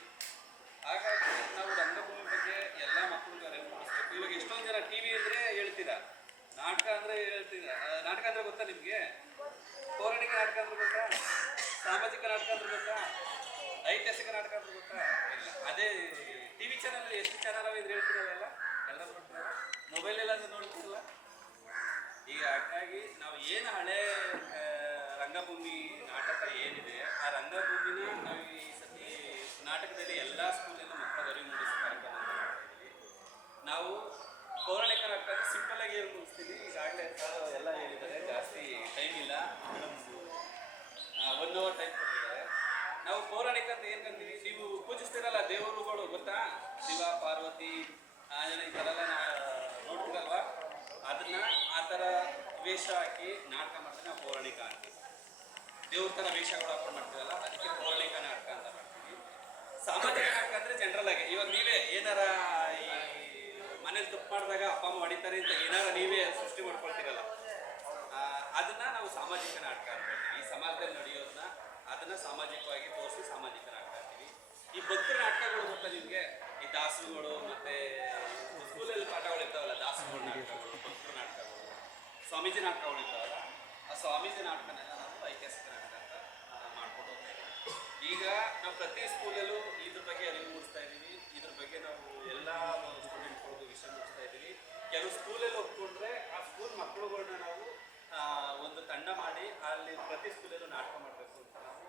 ಹಾಗಾಗಿ ನಾವು ರಂಗಭೂಮಿ ಬಗ್ಗೆ ಎಲ್ಲ ಮಕ್ಕಳಿಗೆ ಅರಿವು ಮೂಡಿಸ್ಬೇಕು ಇವಾಗ ಎಷ್ಟೊಂದು ಜನ ಟಿ ವಿ ಅಂದರೆ ಹೇಳ್ತೀರಾ ನಾಟಕ ಅಂದರೆ ಹೇಳ್ತೀರಾ ನಾಟಕ ಅಂದರೆ ಗೊತ್ತಾ ನಿಮಗೆ ಪೌರಾಣಿಕ ನಾಟಕ ಅಂದ್ರೆ ಗೊತ್ತಾ ಸಾಮಾಜಿಕ ನಾಟಕ ಅಂದ್ರೆ ಗೊತ್ತಾ ಐತಿಹಾಸಿಕ ನಾಟಕ ಅಂದ್ರೆ ಗೊತ್ತಾ ಇಲ್ಲ ಅದೇ ಟಿ ವಿ ಚಾನಲ್ ಎಷ್ಟು ಚಾನಲ್ ಇದ್ರೆ ಹೇಳ್ತಿರೋದಲ್ಲ ಎಲ್ಲ ನೋಡ್ತೀರಲ್ಲ ಮೊಬೈಲೆಲ್ಲ ನೋಡ್ತಿರಲ್ಲ ಈಗ ಹಾಗಾಗಿ ನಾವು ಏನು ಹಳೆ ರಂಗಭೂಮಿ ನಾಟಕ ಏನಿದೆ ಆ ರಂಗಭೂಮಿನ ನಾವು ಈ ಸತಿ ನಾಟಕದಲ್ಲಿ ಎಲ್ಲ ಸ್ಕೂಲಿನ ಮಕ್ಕಳ ಅರಿವು ಮೂಡಿಸೋ ಕಾರ್ಯಕ್ರಮ ಮಾಡ್ತಾಯಿದ್ದೀವಿ ನಾವು ಪೌರಾಣಿಕ ನಾಟಕ ಸಿಂಪಲ್ ಆಗಿ ಏನು ಮುಗಿಸ್ತೀವಿ ಈಗಾಗಲೇ ಎಲ್ಲ ಹೇಳಿದ್ದಾರೆ ಜಾಸ್ತಿ ಟೈಮ್ ಇಲ್ಲ ಮೇಡಮ್ 1 ಅವರ್ ಟೈಮ್ ಕೊಟ್ಟಿದ್ದಾರೆ ನಾವು ಪೌರಾಣಿಕ ಅಂತ ಏನು ಕಂತೀವಿ ನೀವು ಪೂಜಿಸ್ತೀರಲ್ಲ ದೇವರುಗಳು ಗೊತ್ತಾ ಶಿವ ಪಾರ್ವತಿ ಆಂಜನೇಯ ಈ ಥರ ಎಲ್ಲ ನೋಡ್ತೀರಲ್ವ ಅದನ್ನ ಆ ಥರ ವೇಷ ಹಾಕಿ ನಾಟಕ ಮಾಡ್ತೀವಿ ನಾವು ಪೌರಾಣಿಕ ಅಂತೀವಿ ದೇವ್ರ ಥರ ವೇಷಗಳು ಹಾಕೊಂಡು ಮಾಡ್ತೀವಲ್ಲ ಅದಕ್ಕೆ ಪೌರಾಣಿಕ ನಾಟಕ ಅಂತ ಮಾಡ್ತೀವಿ ಸಾಮಾಜಿಕ ನಾಟಕ ಅಂದರೆ ಜನರಲ್ ಆಗಿ ಇವಾಗ ನೀವೇ ಏನಾರ ಈ ಮನೇಲಿ ತಪ್ಪು ಮಾಡಿದಾಗ ಅಪ್ಪ ಅಮ್ಮ ಹೊಡಿತಾರೆ ಅಂತ ಏನಾರ ನೀವೇ ಸೃಷ್ಟಿ ಮಾಡ್ಕೊಳ್ತೀರಲ್ಲ ಅದನ್ನ ನಾವು ಸಾಮಾಜಿಕ ನಾಟಕ ಅಂತ ಹೇಳ್ತೀವಿ ಈ ಸಮಾಜದಲ್ಲಿ ನಡೆಯೋದನ್ನ ಅದನ್ನ ಸಾಮಾಜಿಕವಾಗಿ ತೋರಿಸಿ ಸಾಮಾಜಿಕ ನಾಟಕ ಅಂತೀವಿ ಈ ಭಕ್ತರ ನಾಟಕಗಳು ಗೊತ್ತಾ ನಿಮಗೆ ಈ ದಾಸರುಗಳು ಮತ್ತೆ ಸ್ಕೂಲಲ್ಲಿ ಪಾಠಗಳು ಇರ್ತಾವಲ್ಲ ದಾಸರುಗಳ ನಾಟಕಗಳು ಭಕ್ತರ ನಾಟಕಗಳು ಸ್ವಾಮೀಜಿ ನಾಟಕಗಳು ಇರ್ತಾವಲ್ಲ ಆ ಸ್ವಾಮೀಜಿ ನಾಟಕನೆಲ್ಲ ನಾವು ಐತಿಹಾಸಿಕ ನಾಟಕ ಅಂತ ಮಾಡ್ಕೊಂಡು ಹೋಗ್ತಾ ಇದ್ದೀವಿ ಈಗ ನಾವು ಪ್ರತಿ ಸ್ಕೂಲಲ್ಲೂ ಇದ್ರ ಬಗ್ಗೆ ಅರಿವು ಮೂಡಿಸ್ತಾ ಇದ್ದೀವಿ ಇದ್ರ ಬಗ್ಗೆ ನಾವು ಎಲ್ಲ ಸ್ಟೂಡೆಂಟ್ಗಳಿಗೂ ವಿಷಯ ಮೂಡಿಸ್ತಾ ಇದ್ದೀವಿ ಅದು ಸ್ಕೂಲಲ್ಲಿ ಒಪ್ಕೊಂಡ್ರೆ ಆ ಸ್ಕೂಲ್ ಮಕ್ಕಳುಗಳನ್ನ ನಾವು ಒಂದು ತಂಡ ಮಾಡಿ ಅಲ್ಲಿ ಪ್ರತಿ ಸ್ಕೂಲಲ್ಲೂ ನಾಟಕ ಮಾಡಬೇಕು ಅಂತ ನಾವು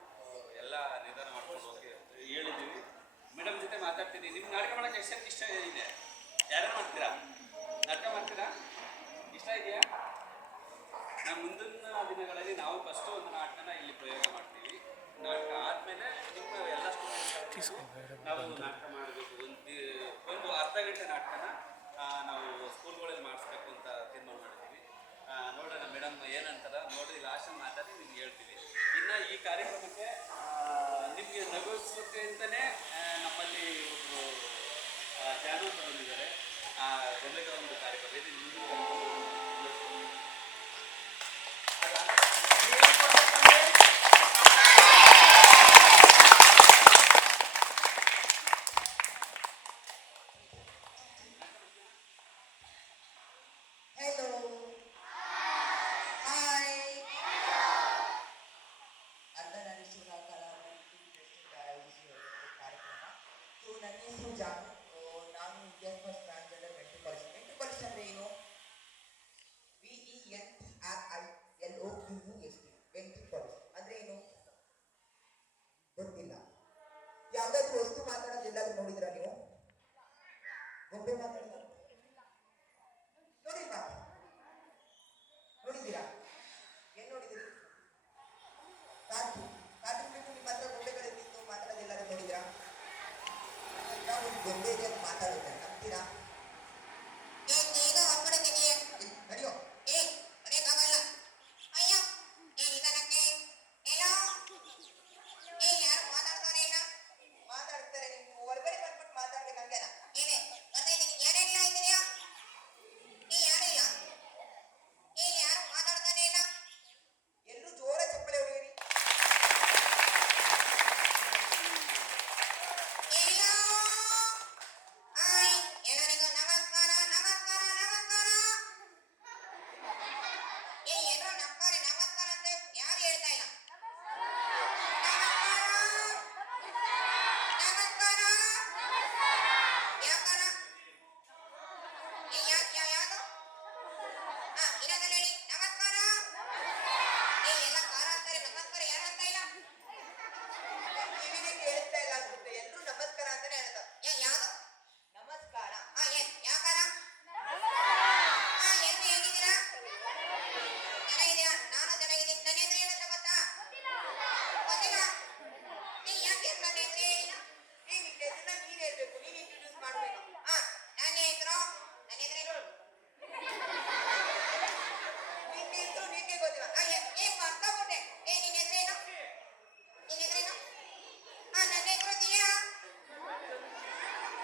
ಎಲ್ಲ ನಿರ್ಧಾರ ಮಾಡ್ಕೊಂಡು ಹೋಗಿ ಹೇಳಿದ್ದೀವಿ. ಮೇಡಮ್ ಜೊತೆ ಮಾತಾಡ್ತಿದ್ದೀವಿ. ನಿಮ್ಗೆ ನಾಟಕ ಮಾಡೋಕ್ಕೆ ಎಷ್ಟು ಇಷ್ಟ ಇದೆ? ಯಾರು ಮಾಡ್ತೀರಾ? ನಾಟಕ ಮಾಡ್ತೀರಾ? ಇಷ್ಟ ಇದೆಯಾ? ನಾವು ಮುಂದಿನ ದಿನಗಳಲ್ಲಿ ನಾವು ಫಸ್ಟು ಒಂದು ನಾಟಕನ ಇಲ್ಲಿ ಪ್ರಯೋಗ ಮಾಡ್ತೀವಿ. ನಾಟಕ ಆದಮೇಲೆ ನಿಮ್ಮ ಎಲ್ಲ ಸ್ಟೂಡೆಂಟ್ಸ್ ನಾವು ನಾಟಕ ಮಾಡಬೇಕು. ಒಂದು ಅರ್ಧ ಗಂಟೆ ನಾಟಕನ ನಾವು ಸ್ಕೂಲ್ಗಳಲ್ಲಿ ಮಾಡಿಸ್ಬೇಕು ಅಂತ ತೀರ್ಮಾನ ಮಾಡಿದ್ದೀವಿ. ನೋಡೋಣ ಮೇಡಮ್ ಏನಂತಾರ ನೋಡಿ ಲಾಸ್ಟಲ್ಲಿ ಮಾತಾಡಿ ನಿಮ್ಗೆ ಹೇಳ್ತೀವಿ. ಇನ್ನು ಈ ಕಾರ್ಯಕ್ರಮಕ್ಕೆ ನಿಮಗೆ ನಗಿಸೋಕ್ಕೆ ಅಂತಲೇ ನಮ್ಮಲ್ಲಿ ಒಬ್ಬರು ಜಾನು ಅಂತ ಬಂದಿದ್ದಾರೆ. ಗೊಂಬೆಗಳ ಒಂದು ಕಾರ್ಯಕ್ರಮ ಇದು Hello. Hi. ಅರ್ಧನಾರೀಶ್ವರ ಕಾರ್ಯಕ್ರಮ. ಸೊ ನನ್ನ ಹೆಸರು ಜಾನು. ನಾನು Indian first transgender mental person. Mental person ಅಂದ್ರೆ ಏನು? VENTRILOQUST ಮೆಂಟಲ್ ಪರ್ಸನ್ ಅಂದ್ರೆ ಏನು ಗೊತ್ತಿಲ್ಲ. ಯಾವ್ದಾದ್ರು ವಸ್ತು ಮಾತಾಡೋದೆಲ್ಲಾದ್ರೂ ನೋಡಿದ್ರಾ ನೀವು? ಗೊಂಬೆ ಮಾತಾಡಿದ ನೋಡಿಲ್ವಾ? ನೋಡಿದ್ದೀರಾ? ಏನ್ ನೋಡಿದಿರಿ? ಕಾರ್ಟೂನ್ ಬಿಟ್ಟು ನಿಮ್ಮ ಹತ್ರ ಗೊಂಬೆಗಳಿದ್ದು ಮಾತಾಡೋದೆಲ್ಲಾದ್ರೂ ನೋಡಿದ್ರಾ? ಒಂದು ಗೊಂಬೆ ಇದೆ ಅದು ಮಾತಾಡುತ್ತೆ, ನಂಬ್ತೀರಾ? ನಡೆಯೋ ಮಾತಾಡ್ತಾರೆ. ನೀವು ಹೊರಗಡೆ ಬಂದ್ಬಿಟ್ಟು ಮಾತಾಡ್ಬೇಕಂಗೇನ? ಎಲ್ಲರೂ ಜೋರ ಚಪ್ಪಲೆ ಹೊಡೆಯಿರಿ. ಕಿವಿನೇ ಕೇಳಿಸ್ತಾ ಇಲ್ಲ ಅನ್ಸುತ್ತೆ. ಎಲ್ಲರೂ ನಮಸ್ಕಾರ ಅಂತಾನೆ ಹೇಳ್ತಾರೆ. ನಮಸ್ಕಾರ. ನಾನು ಚೆನ್ನಾಗಿದ್ದೀನಿ. ನನ್ನ ಹೆಸರು ಏನಂತ ಗೊತ್ತಾ? ಗೊತ್ತಿಲ್ಲ. ನಿನ್ನ ಹೆಸರನ್ನ ನೀನ್ ಹೇಳ್ಬೇಕು. ನೀನ್ ಇಂಟ್ರೊಡ್ಯೂಸ್ ಮಾಡ್ಬೇಕು. ನನ್ನ ಹೆಸರು ನಿನ್ನ ಹೆಸರು ನಿನ್ಗೆ ಗೊತ್ತಿಲ್ಲ. ಏನ್ ಮರ್ತೋಗ್ಬಿಟ್ಟೆ. ನಿನ್ನ ಹೆಸರೇನು? ನನ್ನ ಹೆಸರು ದಿಯಾ.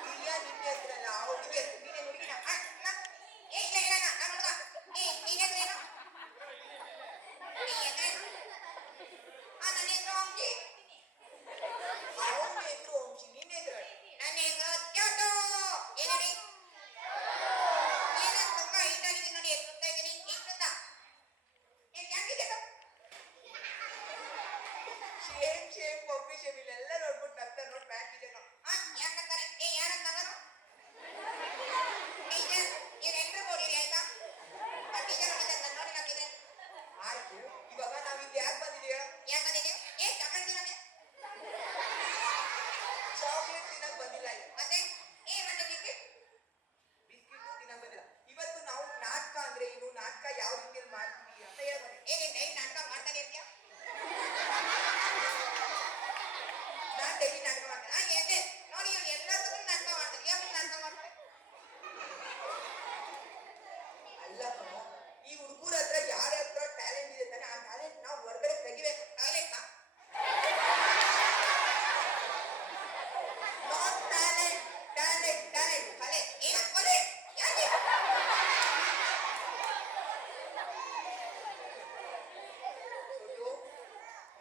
ನಿನ್ನ ಹೆಸರಲ್ಲ, ಆ ಹುಡುಗಿ ಹೆಸರು. ನೀನೇನು ಹುಡುಗಿನ? ಇಲ್ಲ ನಾನು ಹುಡುಗ. ನಿನ್ನ ಹೆಸರೇನು? ನನ್ನ ಹೆಸರು ವಂಶಿ. ಅವನ ಹೆಸರು ವಂಶಿ. ನಿನ್ನ ಹೆಸರು? ನನ್ನ ಹೆಸರು ಚೋಟು. ಏನೇಳಿ? ಏನಂತ ತುಂಬ ಇದ್ದಾಗಿದೆ ನೋಡಿ. ಎಷ್ಟುತ್ತಾ ಇದ್ದೀನಿ? ಇಷ್ಟುತ್ತಾ ಯಾಕಿದೆ? ಶೇಮ್ ಪಪ್ಪಿ ಶೇಮ್ ಇಲ್ಲೆಲ್ಲ ನೋಡ್ಬಿಟ್ಟು ನಗ್ತಾರೆ. ನೋಡಿ ಬ್ಯಾಕ್ ಇದೆ. ಯಾಕಂತಾರೆ? ಯಾರಂತ ಮಗನು? ಟೀಚರ್ ನೀವೆಲ್ಲರೂ ನೋಡಿರಿ ಆಯ್ತಾ? ಟೀಚರ್ ನೋಡಿದ್ರೆ ನಾನು ನೋಡಿ ನಗ್ತಿದ್ರೆ ಆಯ್ತು. ಇವಾಗ ನಾವು ಇಲ್ಲಿ ಯಾಕೆ ಬಂದಿದ್ದೀವಿ? ಯಾಕೆ ಬಂದಿದ್ದೀವಿ? ಚಾಕ್ಲೇಟ್ ತಿನ್ನೋಕೆ. ಚಾಕ್ಲೇಟ್ ತಿನ್ನಕ್ ಬಂದಿಲ್ಲ ಇಲ್ಲಿ. ಮತ್ತೆ ಮತ್ತೆ ಬಿಸ್ಕಿಟ್ ತಿನ್ನಕ್ ಬಂದಿಲ್ಲ. ಇವತ್ತು ನಾವು ನಾಟಕ ಅಂದ್ರೆ ಏನು, ನಾಟಕ ಯಾವ ರೀತಿಯಲ್ಲಿ ಮಾಡ್ತೀವಿ ಅಂತ ಹೇಳ್ಬಾರೆ. ನೀನ್ ಡೈಲಿ ನಾಟಕ ಮಾಡ್ತಾನೆ ಇರ್ತೀಯ? ನಾನ್ ಡೈಲಿ ನಾಟಕ ಮಾಡ್ತೇನೆ. ನೋಡಿ ಇವ್ರು ಎಲ್ಲದಕ್ಕೂ ನಾಟಕ ಮಾಡ್ತಾರೆ. ಯಾಕೆ ನಾಟಕ ಮಾಡ್ತಾರೆ? ಅಲ್ಲ ಕಣೋ, ಈ ಹುಡುಗರ ಹತ್ರ ಯಾರ ಹತ್ರ ಟ್ಯಾಲೆಂಟ್ ಇದೆ ತಾನೆ, ಆ ಟ್ಯಾಲೆಂಟ್ ನಾವು ಹೊರಗಡೆ ತೆಗಿಬೇಕು. ಟ್ಯಾಲೆಂಟ್ ನಾಟ್ ಟ್ಯಾಲೆಂಟ್ ಕಲೆ. ಏನ ಕೊಲೆ? ಯಾಕೆ?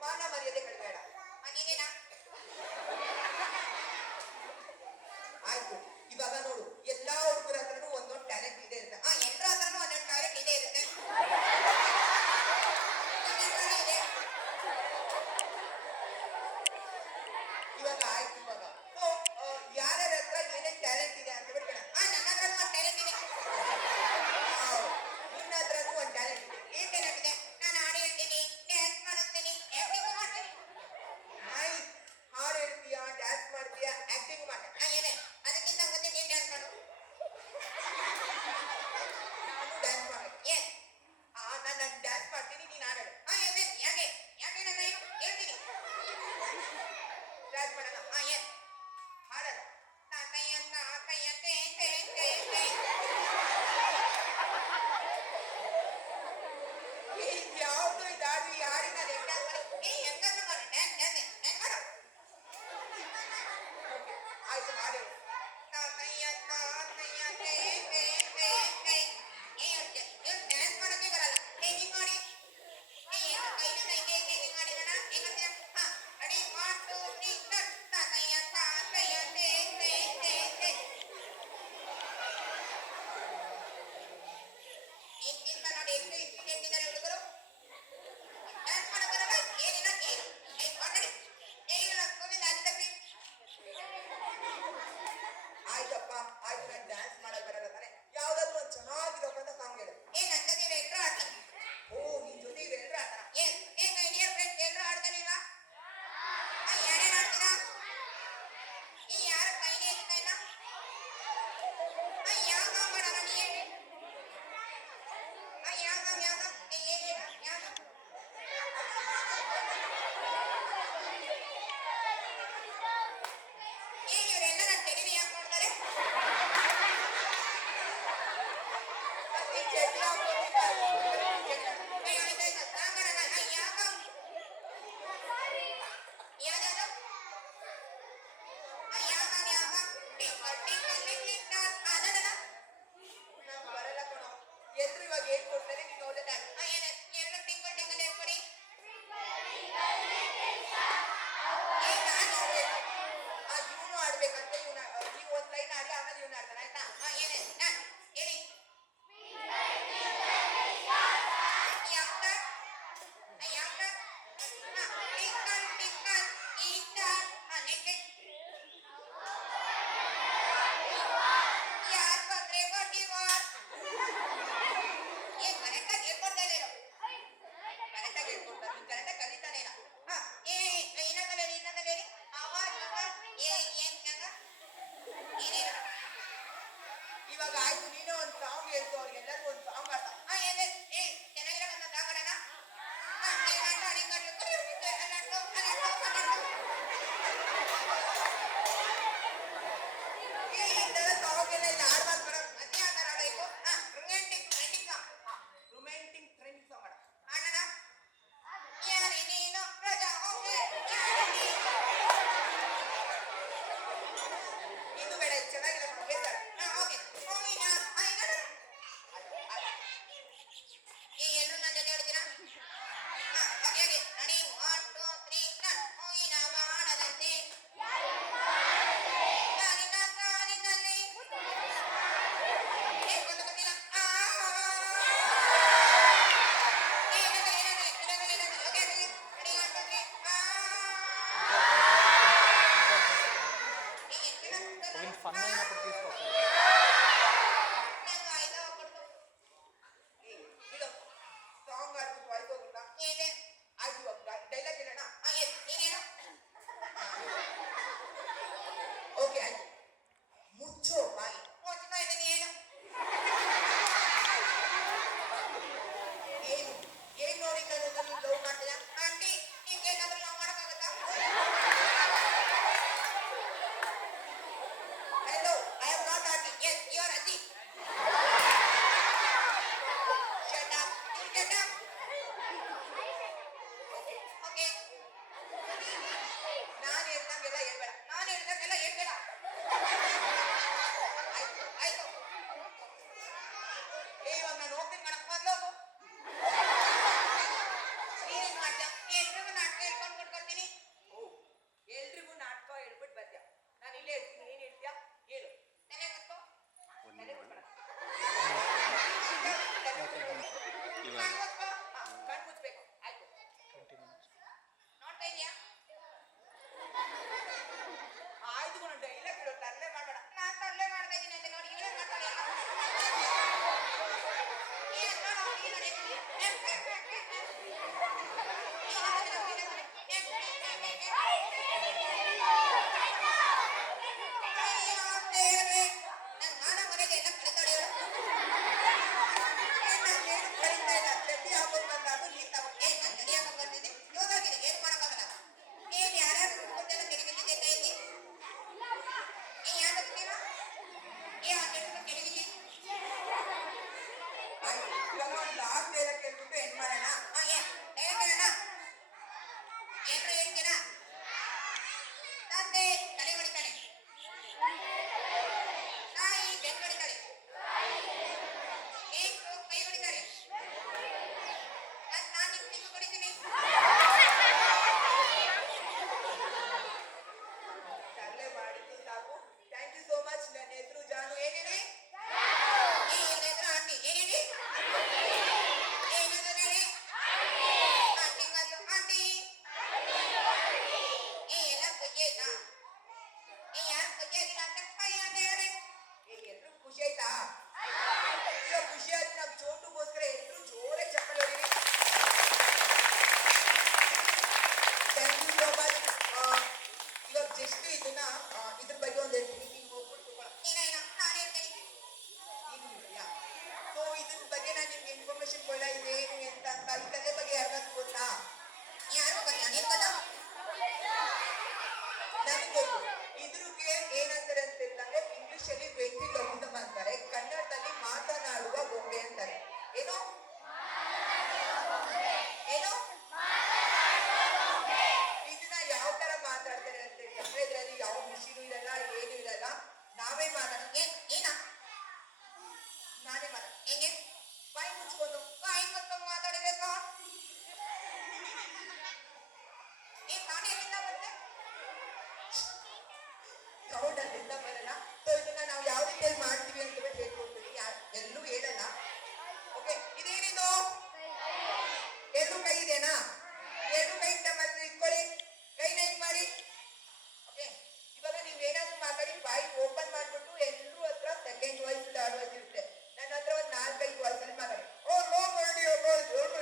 ಮಾನ ಮರ್ಯಾದೆ ಕಳ್ಬೇಡ. ನೀನೇನಾ? ಆಯ್ತು. ಇವಾಗ ನೋಡು, ಎಲ್ಲಾ ಹುಡುಗರ ಹತ್ರನೂ ಒಂದೊಂದು ಟ್ಯಾಲೆಂಟ್ ಇದೆ ಇರುತ್ತೆ. ಎಲ್ಲರ ಹತ್ರನೂ ಒಂದೊಂದು ಟ್ಯಾಲೆಂಟ್ ಇದೆ ಇರುತ್ತೆ. ಇದೆ. ಇವಾಗ ಆಯ್ತು. ಇವಾಗ ಯಾರ್ಯಾರ ಹತ್ರ ಏನೇನ್ ಟ್ಯಾಲೆಂಟ್ ಇದೆ ಅಂತ ಬಿಟ್ಕೊಳ. ನನ್ನ ಹತ್ರ ಒಂದು ಟ್ಯಾಲೆಂಟ್ ಇದೆ. ಚಡ್ಡಿ ಹಾಕೊಂಡಿಲ್ಲ. ಕೈ ಹೊಡಿತಾ ಇದ್ದ. ಸಾಂಗಡಗ ಯಾಕ ಯಾವ್ದು ಬರಲ್ಲ ಕಣೋ. ಎಲ್ರು ಇವಾಗ ಏನ್ ಕೊಡ್ತಾರೆ ನೀನು ಓದದ ಎಲ್ಲ ಟಿಂಗಲ್ ಟಿಂಗಲ್ ಹೇಳ್ಕೊಡಿ. ಇವನು ಆಡ್ಬೇಕಂತ ನೀವು ಒಂದ್ ಲೈನ್ ಆಡಿ ಆಮೇಲೆ ಇವನು ಆಡ್ತಾನೆ ಆಯ್ತಾ? ಏನೇ ಹೇಳಿ ಯಾಕ ಯಾಕ ಟಿಂಕಲ್ ಟಿಂಕಲ್ ಈಟ ನೆಕ್ಸ್ಟ್ ಯಾರ್ ಬಂದ್ರೆ ಬಡ್ಡಿವಾರ್ ಏ ಕರೆಕ್ಟಾಗಿ ಹೇಳ್ಕೊಡ್ತಾ ಇಲ್ಲ ಕರೆಕ್ಟಾಗಿ ಹೇಳ್ಕೊಡ್ತಾರೆ ನೀನ್ ಕರೆಕ್ಟಾಗಿ ಕಲಿತಾನೆ ಇಲ್ಲ. ಇನ್ನೊಂದಲ್ಲಿ ಹೇಳಿ ಅವ ಏನ್ ಹೆಂಗ ಏನೇನು ಇವಾಗ ಆಯ್ತು ನೀನು ಒಂದು ಸಾಂಗ್ ಹೇಳ್ತು ಅವ್ರಿಗೆಲ್ಲರೂ ಒಂದು ಸಾಂಗ್ ಆಡ್ತಾ ಏನೇ ಚೆನ್ನಾಗಿರೋದನ್ನ ಸಾಂಗಡನ ಇದು ಬೇಡ ಚೆನ್ನಾಗಿಲ್ಲ ಎಲ್ಲರೂ ನನ್ನ ಜೊತೆ ಹೊಡಿತೀರಾ? Okay ready 1 2 3 start. ಹೂವಿನ ಬಾಣದಂತೆ ಕಾಲಿನಲ್ಲಿ ಒಂದು ಗೊತ್ತಿಲ್ಲ. ಓಕೆ ರೆಡಿ 1 2 3 ಸಾಂಗ್ ಆಡ್ಬಿಟ್ಟು ಆಯ್ತು ಹೋಗುತ್ತಾ ಏನೇ ಆಯ್ತು ಡೈಲಾಗ್ ಹೇಳೋಣ. ನೀನೇನು ಓಕೆ ಆಯ್ತು ಮುಚ್ಚೋ ಬಾಯಿ ಮುಚ್ತಾ ಇದ್ದೀನಿ ಏನು ಏನು ಏನ್ ನೋಡಿ ನಾನು ಲವ್ ಮಾಡ್ತೀಯ ಆಂಟಿ ನಿಮ್ಗೇನಾದ್ರೂ ಲವ್ ಮಾಡೋಕ್ಕಾಗತ್ತಾ? Hello, I am not auntie. Yes, you are auntie. Shut up. You shut up. Okay. ನಾನು ಹೇಳ್ದಂಗೆಲ್ಲ ಹೇಳ್ಬೇಡ. ಆಯ್ತು. ಇವಾಗ ನಾನು ಹೋಗ್ತೀನಿ ಕಣಪ್ಪ ಹೋಗು. ನೀನೇನ್ ಮಾಡ್ತೀಯ? ಎಲ್ರಿಗೂ ನಾಟಕ ಹೇಳ್ಕೊಂಡು ಕೊಟ್ಕೊಡ್ತೀನಿ. ಎಲ್ರಿಗೂ ನಾಟಕ ಹೇಳ್ಬಿಟ್ಟು ಬರ್ತೀಯ. ನಾನು ಇಲ್ಲೇ ಹೇಳ್ತೀನಿ ಏನ್ ಹೇಳ್ತೀಯ ಹೇಳು. ತಲೆ ಮುಚ್ಕೋ. ತಲೆ ಮುಚ್ಬೇಡ. ಕಣ್ ಮುಚ್ಬೇಕು. ಆಯ್ತು ನೋಡ್ತಾ ಇದೀಯಾ? ಆಯ್ತು ಕಣ ಡೈಲಾಗ್ ಹೇಳು ತರಲೆ ಮಾಡಬೇಡ. ನಾನು ತರಲೆ ಮಾಡ್ತಾ ಇದ್ದೀನಿ ಅಂತ ನೋಡಿ ಇವಳೇ ಮಾಡ್ತಾಳೆ. ನನ್ನ ಮಾನ ಮನೆಗೆ ಎಲ್ಲ ಕಳಿತಾಳೆ ಇವಳು. ಏನು ಕಳಿತಾ ಇಲ್ಲ ಚಡ್ಡಿ ಹಾಕೊಂಡ್ ಬಂದಾದ್ರು ನೀನ್ ತಗೊಂಡು ನಾನು ಚಡ್ಡಿ ಹಾಕೊಂಡ್ ಬಂದಿದ್ದೆ ಯೋಗಾಗಿದೆ ಏನು ಮಾಡೋಕ್ಕಾಗಲ್ಲ. ಏನ್ ಯಾರ್ಯಾರು ಕುಟ್ಕೊಂಡೆಲ್ಲ ಕೆಳಗಿದ್ದೆ ಕೈಯಲ್ಲಿ ಯಾರು ಗೊತ್ತೀರಾ? ಕೆಳಗಿದ್ದೆ ಇವಾಗ ಒಂದು ಲಾಸ್ಟ್ ಡೈಲಾಗ್ ಕೇಳ್ಬಿಟ್ಟು ಏನ್ ಮಾಡೋಣ? ಡೈಲಾಗ್ ಹೇಳೋಣ. ಏನ್ರ ಹೇಳ್ತೀರಾ? ತಂದೆ ತಲೆ ಹೊಡಿತಾಳೆ. ತಾಯಿ ಬೆನ್ನು ಹೊಡಿತಾಳೆ. ಕೈ ಹೊಡಿತಾರೆ. ನಾನು ನಿಮ್ ತಿಂಗು ಹೊಡಿತೀನಿ. ತರಲೆ ಮಾಡಿದ್ದು ಸಾಕು. Thank you so much. ನನ್ನ ಹೆಸರು ಜಾನು. ಏನೇನೆ ಹೆಸರು ಆಂಟಿ. ಏನೇನೆ ಏನಾದ್ರು ಹೇಳಿ. ಆಂಟಿಂಗಲ್ಲು ಆಂಟಿ ಎಲ್ಲ ಖುಷಿ ಆಯ್ತಾ? ಯಾರು ಖುಷಿ ಆಗಿಲ್ಲ ಅಂತ ದೇವ್ರೆ ಎಲ್ರು ಖುಷಿ ಆಯ್ತಾ? ಇವಾಗ ಖುಷಿ ಆಯ್ತು. ನಮ್ ಚೋಟುಗೋಸ್ಕರ ಎಲ್ರು ಜೋರೇ ಚಪ್ಪಲಿ ಹೊಡೀರಿ. Thank you so much. ಇವಾಗ ಜಸ್ಟ್ ಇದನ್ನ ಇದ್ರ ಬಗ್ಗೆ ಒಂದು ಹೇಳ್ತೀನಿ. ನೀವು ಹೋಗ್ಬಿಟ್ಟು ನಾನು ಹೇಳ್ತೀನಿ. ಸೊ ಇದ್ರ ಬಗ್ಗೆ ನಾನು ನಿಮ್ಗೆ ಇನ್ಫಾರ್ಮೇಶನ್ ಕೊಡ ಇದೆ ಏನು ಅಂತ ಈ ಕಥೆ ಬಗ್ಗೆ ಯಾರಿಗಾದ್ರು ಗೊತ್ತಾ? ಯಾರು ಗೊತ್ತಾ? ನೀನ್ ಗೊತ್ತಾ? ನನಗೆ ಗೊತ್ತು. ಇದ್ರಿಗೆ ಏನಂತಾರೆ ಅಂತಂದ್ರೆ ಇಂಗ್ಲಿಷ್ ಅಲ್ಲಿ ವೆಂಟ್ರಿಲೋಕ್ವಿಸಮ್ ಅಂತಾರೆ, ಕನ್ನಡದಲ್ಲಿ ಮಾತನಾಡುವ ಗೊಂಬೆ ಅಂತಾರೆ. ಏನು ಏನು ಇದನ್ನ ಯಾವ ತರ ಮಾತಾಡ್ತಾರೆ ಅಂತ ಹೇಳಿದ್ರೆ ಇದ್ರಲ್ಲಿ ಯಾವ ಮಿಷಿನು ಇರಲ್ಲ, ಏನು ಇರಲ್ಲ, ನಾವೇ ಏನ ನಾನೇ ಹೆಂಗೆ ಬಾಯಿ ಮುಚ್ಕೊಂಡು ಮಾತಾಡಿದ್ರೆ ನಾನೇ ಎಲ್ಲಿಂದ ಬಂದೆ, ಸೌಂಡ್ ಅಲ್ಲಿಂದ ಬರಲ್ಲ. ಸೊ ಇದನ್ನ ನಾವು ಯಾವ ರೀತಿಯಲ್ಲಿ ಮಾಡ್ತೀವಿ ಅಂತ ಹೇಳ್ಕೊಡ್ತೀವಿ, ಎಲ್ಲೂ ಹೇಳಲ್ಲ. ಓಕೆ, ಇದೇನಿದು? ಎರಡು ಕೈ ಇದೆನಾ? ಎರಡು ಕೈ ತಮ್ಮಲ್ಲಿ ಇಟ್ಕೊಳ್ಳಿ, ಕೈನ ಹಿಂಗ್ ಮಾಡಿ. ಓಕೆ, ಇವಾಗ ನೀವೇನಾದ್ರೂ ಮಾತಾಡಿ ಬಾಯಿ ಓಪನ್ ಮಾಡ್ಬಿಟ್ಟು ಎಲ್ಲರೂ ಹತ್ರ ಸೆಕೆಂಡ್ ವಾಯ್ಸ್ ಥರ್ಡ್ ವಾಯ್ಸ್ ಇರುತ್ತೆ. ನನ್ನ ಹತ್ರ ಒಂದು 4-5 ವಾಯ್ಸ್ ಅಲ್ಲಿ ಮಾತಾಡಿ. ಓ ಲೋ ಮಾಡಿ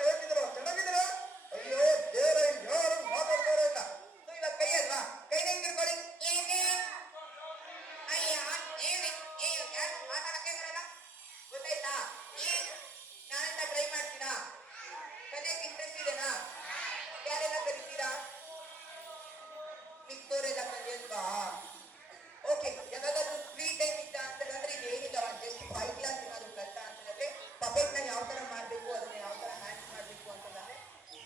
ಹೇಳ್ತಿದ್ರು ಚೆನ್ನಾಗಿದ್ರು, ಅಯ್ಯೋ ದೇವರ ಯಾರು ಮಾತಾಡ್ತಾರೋ ಇಲ್ಲ. ಸೊ ಇವಾಗ ಕೈ ಅಲ್ವಾ, ಕೈನ ಹಿಂಗ್ ಇಟ್ಕೊಳ್ಳಿ. ಯಾರು ಮಾತಾಡಕ್ಕೆ ಬರಲ್ಲ, ಗೊತ್ತಾಯ್ತಾ? ನಾನೆಲ್ಲ ಟ್ರೈ ಮಾಡ್ತೀರಾ? ಕಲಿಯಕ್ಕೆ ಇಂಟ್ರೆಸ್ಟ್ ಇದೆನಾ? ಯಾರೆಲ್ಲ ಕಲಿತೀರಾ? ಮಿಕ್ತೋರೆಲ್ಲ ಕಲಿಯಲ್ವಾ? ಓಕೆ, ಯಾವಾಗಾದ್ರೂ ಫ್ರೀ ಟೈಮ್ ಇತ್ತ ಅಂತಂದ್ರೆ ಇದೇನಿಲ್ಲ, ಜಸ್ಟ್ 5 ಕ್ಲಾಸ್ ಏನಾದ್ರು ಕಲ್ತ ಅಂತಂದ್ರೆ ಪಪೆಟ್ನ ಯಾವ ತರ ಮಾಡಬೇಕು, ಅದನ್ನ ಯಾವ ತರ ಹ್ಯಾಂಡ್ಸ್ ಮಾಡಬೇಕು ಅಂತಂದ್ರೆ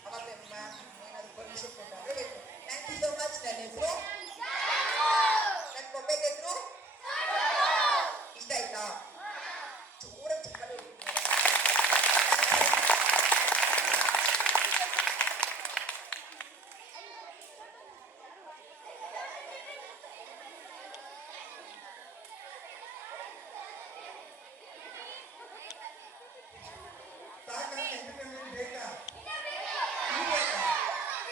ಅವಾಗ ಮ್ಯಾಮ್ ಏನಾದ್ರು ಪರ್ಮಿಷನ್ ಕೊಟ್ಟಾಗ ಹೇಳ್ತೀನಿ. Thank you so much. ನನ್ನ ಹೆಸರು, ನನ್ನ ಪಪೆಟ್ ಹೆಸರು ಇಷ್ಟ ಆಯ್ತಾ? ಜೋರ ಚಕ್ಕಲು ಸಾಕ ಎಂಟರ್ಟೈನ್ಮೆಂಟ್ ಬೇಕಾ? ಇನ್ನು ಬೇಕಾ?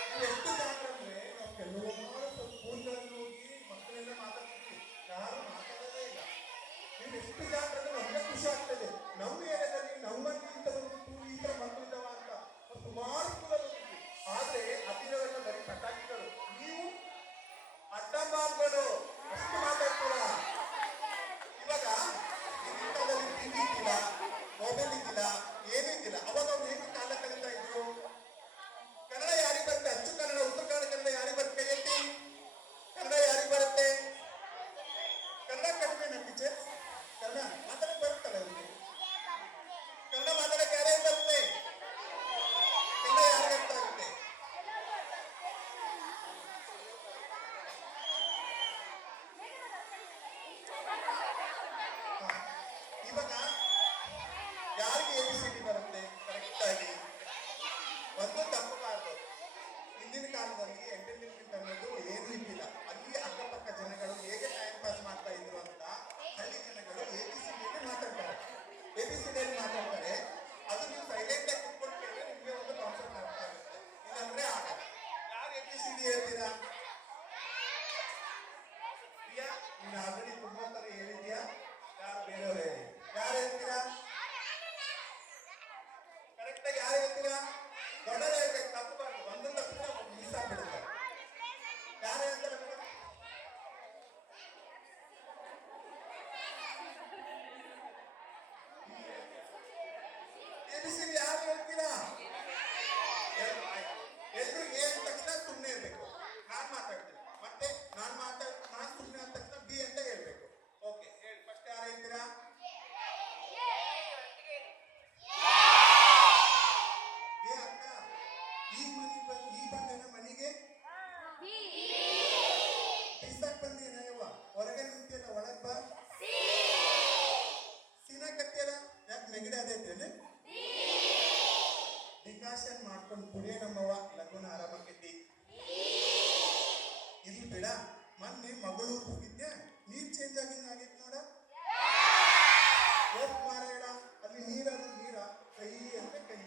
ಇದು ಎಷ್ಟು ಸಾಕು ಅಂದ್ರೆ ನಾವು ಕೆಲವೊಂದು ಸ್ಕೂಲ್ಗಳಲ್ಲಿ ಹೋಗಿ ಮಕ್ಕಳೆಲ್ಲ ಮಾತಾಡ್ತೀವಿ, ಯಾರು ಮಾತಾಡೋದೇ ಇಲ್ಲ. ನೀವು ಎಷ್ಟು ಜಾತ್ರೆ ಅಂದ್ರೆ ನಮಗೆ ಖುಷಿ ಆಗ್ತದೆ. ನಮ್ಮ ಏರಿಯಾದಲ್ಲಿ ನಮ್ಮಲ್ಲಿ ಈ ಥರ ಮಕ್ಕಳಿದ್ದಾವ ಅಂತ ಸುಮಾರು ಸ್ಕೂಲಲ್ಲಿ ಹೋಗಿದ್ವಿ. ಆದ್ರೆ ಅದಿರೋವೆಲ್ಲ ಬರೀ ಪಟಾಕಿಗಳು, ನೀವು ಅಡ್ಡ ಬಾಂಬ್ಗಳು ಅಷ್ಟು ಮಾತಾಡ್ತೀರ. ಇವಾಗ ಇಂಥದ್ದಲ್ಲಿ ಟಿವಿ ಇದ್ದಿಲ್ಲ, ಮೊಬೈಲ್ ಇದ್ದಿಲ್ಲ, ಏನೂ ಇದ್ದಿಲ್ಲ. ಅವಾಗ ಅವ್ರು ಹೇಗೆ ಕಾಲ ಕಳೀತಾ ಇದ್ರು? ಕನ್ನಡ ಯಾರಿಗೆ ಬರುತ್ತೆ? ಅಚ್ಚು ಕನ್ನಡ, ಉತ್ತರ ಕನ್ನಡ ಕನ್ನಡ ಯಾರಿಗೆ ಬರುತ್ತೆ? ಎಲ್ಲಿ ಕನ್ನಡ ಯಾರಿಗೆ ಬರುತ್ತೆ? ಕನ್ನಡ ಕಡಿಮೆ ನಮ್ಮ ಟೀಚರ್ ಕನ್ನಡ ಮಾತಾಡಕ್ಕೆ ಬರುತ್ತಲ್ಲ ಅವ್ರಿಗೆ. ಕನ್ನಡ ಮಾತಾಡಕ್ಕೆ ಯಾರ್ಯಾರು ಬರುತ್ತೆ? ಕನ್ನಡ ಯಾರಿಗೆ ಅರ್ಥ ಆಗುತ್ತೆ? ಇವಾಗ ಯಾರಿಗೆ ABCD ಬರುತ್ತೆ ಕರೆಕ್ಟ್ ಆಗಿ? ಒಂದು ತಪ್ಪಬಾರ್ದು. ಹಿಂದಿನ ಕಾಲದಲ್ಲಿ ಎಂಟರ್ಟೈನ್ಮೆಂಟ್ ಅನ್ನೋದು ಏನೂ ಇದ್ದಿಲ್ಲ. ಅಲ್ಲಿ ಅಕ್ಕಪಕ್ಕ ಜನಗಳು ಹೇಗೆ ಟೈಮ್ ಪಾಸ್ ಮಾಡ್ತಾ ಇದ್ರು ಅಂತ ಹಳ್ಳಿ ಜನಗಳು ABCD ಮಾತಾಡ್ತಾರೆ. ABCD ಮಾತಾಡ್ತಾರೆ. ಅದು ನೀವು ಸೈಲೆಂಟ್ ಆಗಿ ಕುತ್ಕೊಂಡು ಕೇಳಿದ್ರೆ ನಿಮಗೆ ಒಂದು ಕಾನ್ಸೆಪ್ಟ್ ಅರ್ಥ ಆಗುತ್ತೆ. ಇಲ್ಲಾಂದ್ರೆ ಆಗಲ್ಲ. ಯಾರು ABCD ಹೇಳ್ತೀರಾ? ಪ್ರಿಯಾ, ನೀನು ಆಲ್ರೆಡಿ ತುಂಬಾ ತರ ಹೇಳಿದ್ಯಾ. ಯಾರು ಬೇರೆಯವ್ರು ಹೇಳಿ, ಯಾರು ಹೇಳ್ತೀರಾ? ಕರೆಕ್ಟಾಗಿ ಯಾರು ಹೇಳ್ತೀರಾ? ದೊಡ್ಡದು ಹೇಳ್ಬೇಕು, ತಪ್ಪಬಾರ್ದು. ಒಂದು ತಪ್ಪಿದ್ರೆ ಮಿಸ್ ಆಗ್ಬಿಡುತ್ತೆ. ಯಾರು ಹೇಳ್ತಾರೆ ಮೇಡಮ್? ABCD ಯಾರು ಹೇಳ್ತೀರಾ? ಎಲ್ರು ಹೇಳಿದ ತಕ್ಷಣ ಸುಮ್ಮನೆ ಇರ್ಬೇಕು. ನಾನು ಮಾತಾಡ್ತೀನಿ, ಮತ್ತೆ ನಾನು ಸುಮ್ಮನೆ ಆದ ತಕ್ಷಣ ಬಿ ಅಂತ ಹೇಳ್ಬೇಕು. ಓಕೆ, ಹೇಳಿ. ಫಸ್ಟ್ ಯಾರು ಹೇಳ್ತೀರಾ? ಏ ಅಕ್ಕ, ಈ ಬಂದೇನ ಮನೆಗೆ? ಬೀಸಕ್ ಬಂದೇನ ಯವ್ವ? ಹೊರಗೆ ನಿಂತಿಯಲ್ಲ, ಒಳಗ್ ಬಾ. ಸೀನಾ ಕಟ್ಟಿಯಲ್ಲ, ಯಾಕೆ ನೆಗಡಿ ಅದೈತೇನೆ? ಡಿಕಾಷನ್ ಮಾಡ್ಕೊಂಡು ಕುಡಿಯ ನಮ್ಮವ್ವ, ಲಗುನ ಆರಾಮಾಕೈತಿ. ಇಲ್ಲಿ ಬಿಡ, ಮೊನ್ನೆ ಮಗಳೂರು ಹೋಗಿದ್ದೆ, ನೀರ್ ಚೇಂಜ್ ಆಗೈತಿ ನೋಡ. ಹೋಗ್ ಮಾರಾಯಣ, ಅಲ್ಲಿ ನೀರಾದ್ರು ನೀರ, ಕೈ ಅಂದ್ರೆ ಕೈ.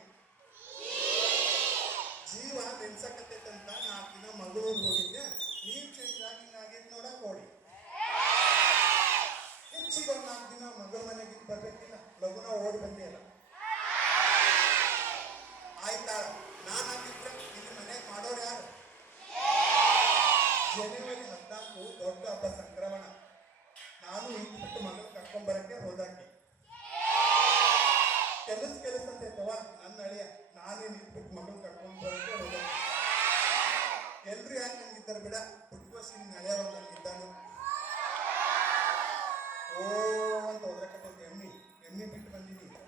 ಜೀವ ನೆನ್ಸಕತ್ತೈತಂತ 4 ದಿನ ಮಗಳೂರು ಹೋಗಿದ್ದೆ, ನೀರ್ ಚೇಂಜ್ ಆಗೈತಿ ನೋಡ ಕೋಡಿ. ಹೆಚ್ಚಿಗೆ ಒಂದು 4 ದಿನ ಮಗಳ ಮನೆಗೆ ಬರ್ಬೇಕಿಲ್ಲ, ಲಗುನ ಓಡಿ ಬಂದಿಯಲ್ಲ. ಆಯ್ತಾ? ನಾನು ಹಾಕಿದ್ರೆ ಇಲ್ಲಿ ಮನೆಗೆ ಮಾಡೋರು ಯಾರು? ಜನವರಿ 14 ದೊಡ್ಡ ಹಬ್ಬ ಸಂಕ್ರಮಣ. ನಾನು ಇಲ್ಲಿ ಬಿಟ್ಟು ಮಗಳು ಕರ್ಕೊಂಡ್ಬರಕ್ಕೆ ಹೋದಾಕಿ. ಕೆಲಸ ಅಂತ ಐತವ ನನ್ನ ಅಳಿಯ, ನಾನೇ ನಿಂತ್ಬಿಟ್ಟು ಮಗಳು ಕರ್ಕೊಂಡು ಬರಕ್ಕೆ ಹೋದಾಕಿ. ಎಲ್ರು ಯಾಕೆ ನಂಗಿದ್ದಾರೆ ಬಿಡ, ಪುಟ್ಕೋಸಿ ನಿನ್ನ ಹಳೆಯ ಒಂದು ನಂಗಿದ್ದಾನು. ಓ ಅಂತ ಹೋದ್ರಕತ್ತೈತೆ ಎಮ್ಮಿ ಬಿಟ್ಟು ಬಂದಿದ್ದೀನಿ.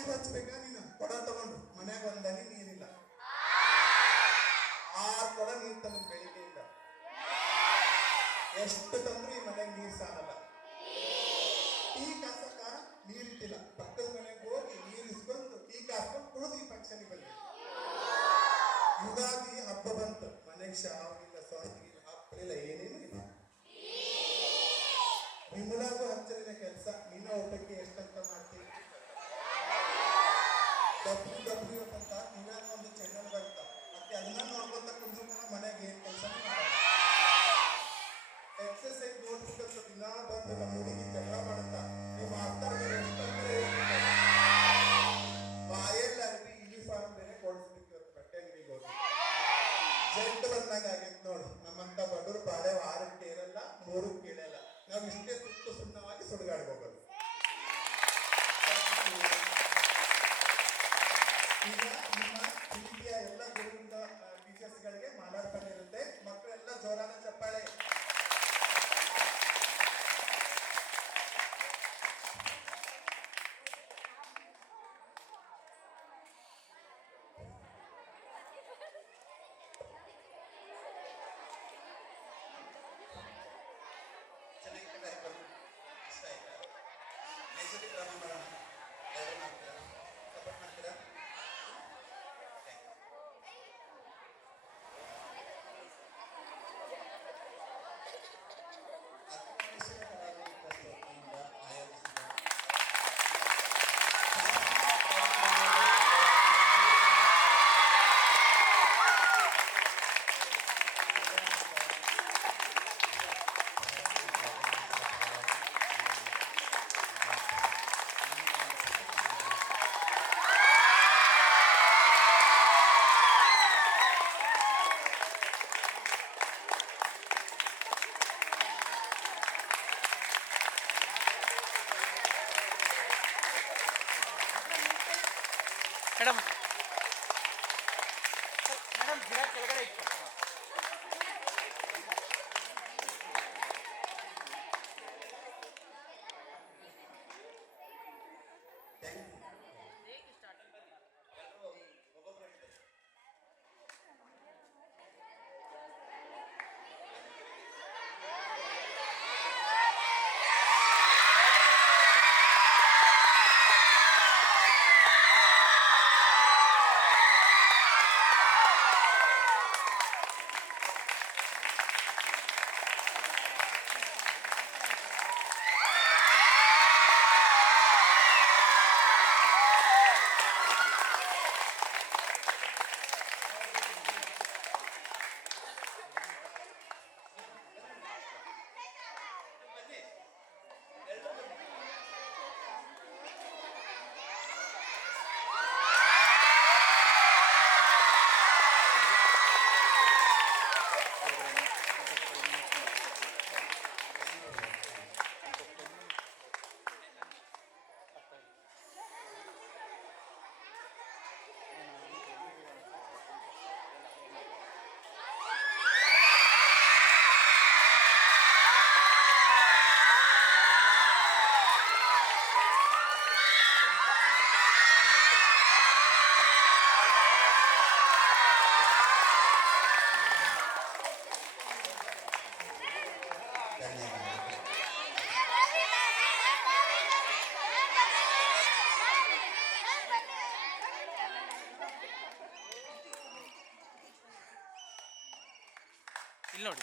ಇದು ಹಚ್ಬೇಕಾ ನೀನು ಕೊಡ ತಗೊಂಡು ಮನ್ಯಾಗ ಒಂದನಿ ನೀರಿಲ್ಲ 6 ಕೊಡ ನೀರು ತಂದು ಬೆಳಿಗ್ಗೆಯಿಂದ ಎಷ್ಟು ತಂದ್ರು ಈ ಮನೆಗೆ ನೀರು ಸಾಲಲ್ಲ. ಟೀ ಕಾಸಕ್ಕ ನೀರಿಟ್ಟಿಲ್ಲ, ಪಕ್ಕದ ಮನೆಗೆ ಹೋಗಿ ನೀರು ಇಸ್ಕೊಂಡು ಟೀ ಕಾಸ್ಕೊಂಡು ಕುಡಿದು ಈ ಫಂಕ್ಷನ್ಗೆ ಬಂದೆ. ಯುಗಾದಿ ಹಬ್ಬ ಬಂತು, ಮನೆಗೆ ಶಾವಿಲ್ಲ ಸೌಂದಿಲ್ಲ ಹಪ್ಪಲಿಲ್ಲ ಏನೇನು ಇಲ್ಲ. ವಿಮಲಾಗೂ ಹಚ್ಚಲಿನ ಕೆಲಸ, ನಿನ್ನ ಊಟಕ್ಕೆ ಎಷ್ಟಂತ ಮಾಡ್ತೀವಿ ಡಬ್ಲ್ಯೂ ಅಂತ ನೀವೇನೋ ಒಂದು ಚಾನಲ್ ಬರ್ತಾ ಮತ್ತೆ ಅದನ್ನ ನೋಡ್ಕೊಂತ ಕುಂದ್ರನ್ನ ಮನೆಗೆ ಏನ್ ಕೆಲಸ ಎಕ್ಸರ್ಸೈಸ್ ನೋಡ್ಬೇಕಂತ ದಿನ ಬಂದು ನಮ್ಮ ಹುಡುಗಿ ಜಗಳ ಮಾಡುತ್ತಾ ನಿಮ್ಮ ಅರ್ಥಗಳು ಎಷ್ಟಂದ್ರೆ ಬಾಯಲ್ಲಿ ಅರ್ಬಿ ಯೂನಿಫಾರ್ಮ್ ಬೇರೆ ಕೊಡಿಸ್ಬೇಕು ಇವತ್ತು ಬಟ್ಟೆ ಅಂಗಡಿಗೆ ಹೋಗಿ ಜಂಟ್ ಬಂದಾಗ ಆಗೈತೆ ನೋಡು. ನಮ್ಮಂತ ಬಡವರು ಬಾಳೆ 6ಕ್ಕೆ ಇರಲ್ಲ 3ಕ್ಕೆ ಇಳಲ್ಲ, ನಾವು ಇಷ್ಟೇ ಸುತ್ತು ಸುಣ್ಣವಾಗಿ ಸುಡುಗಾಡ್ಬೋಗೋದು. ಈಗ ನಿಮ್ಮ ಪ್ರೀತಿಯ ಎಲ್ಲ ಗುರುವಿಂದ ಟೀಚರ್ಸ್ಗಳಿಗೆ ಮಾಲಾರ್ಪಣೆ ಇರುತ್ತೆ. ಮಕ್ಕಳೆಲ್ಲ ಜೋರಾದ ಚಪ್ಪಾಳೆ. ಚೆನ್ನಾಗಿ ಕಾರ್ಯಕ್ರಮ ಇಷ್ಟ ಆಯ್ತಾ? ನೈಸರ್ಗಿಕ ಡ್ರಾಮಾ ಮಾಡೋಣ, ಯಾರು ಮಾಡ್ತೀರಾ? ಸಪೋರ್ಟ್ ಮಾಡ್ತೀರಾ? ಅತ್ಯುನ್ನತ ಕಲಾವಿದ ವತಿಯಿಂದ ಆಯೋಜಿಸಿದ ಮೇಡಮ್ ಮೇಡಮ್ ಗಿಡ ಕೆಳಗಡೆ ಇಟ್ಟು ಇಲ್ಲಿ ನೋಡಿ.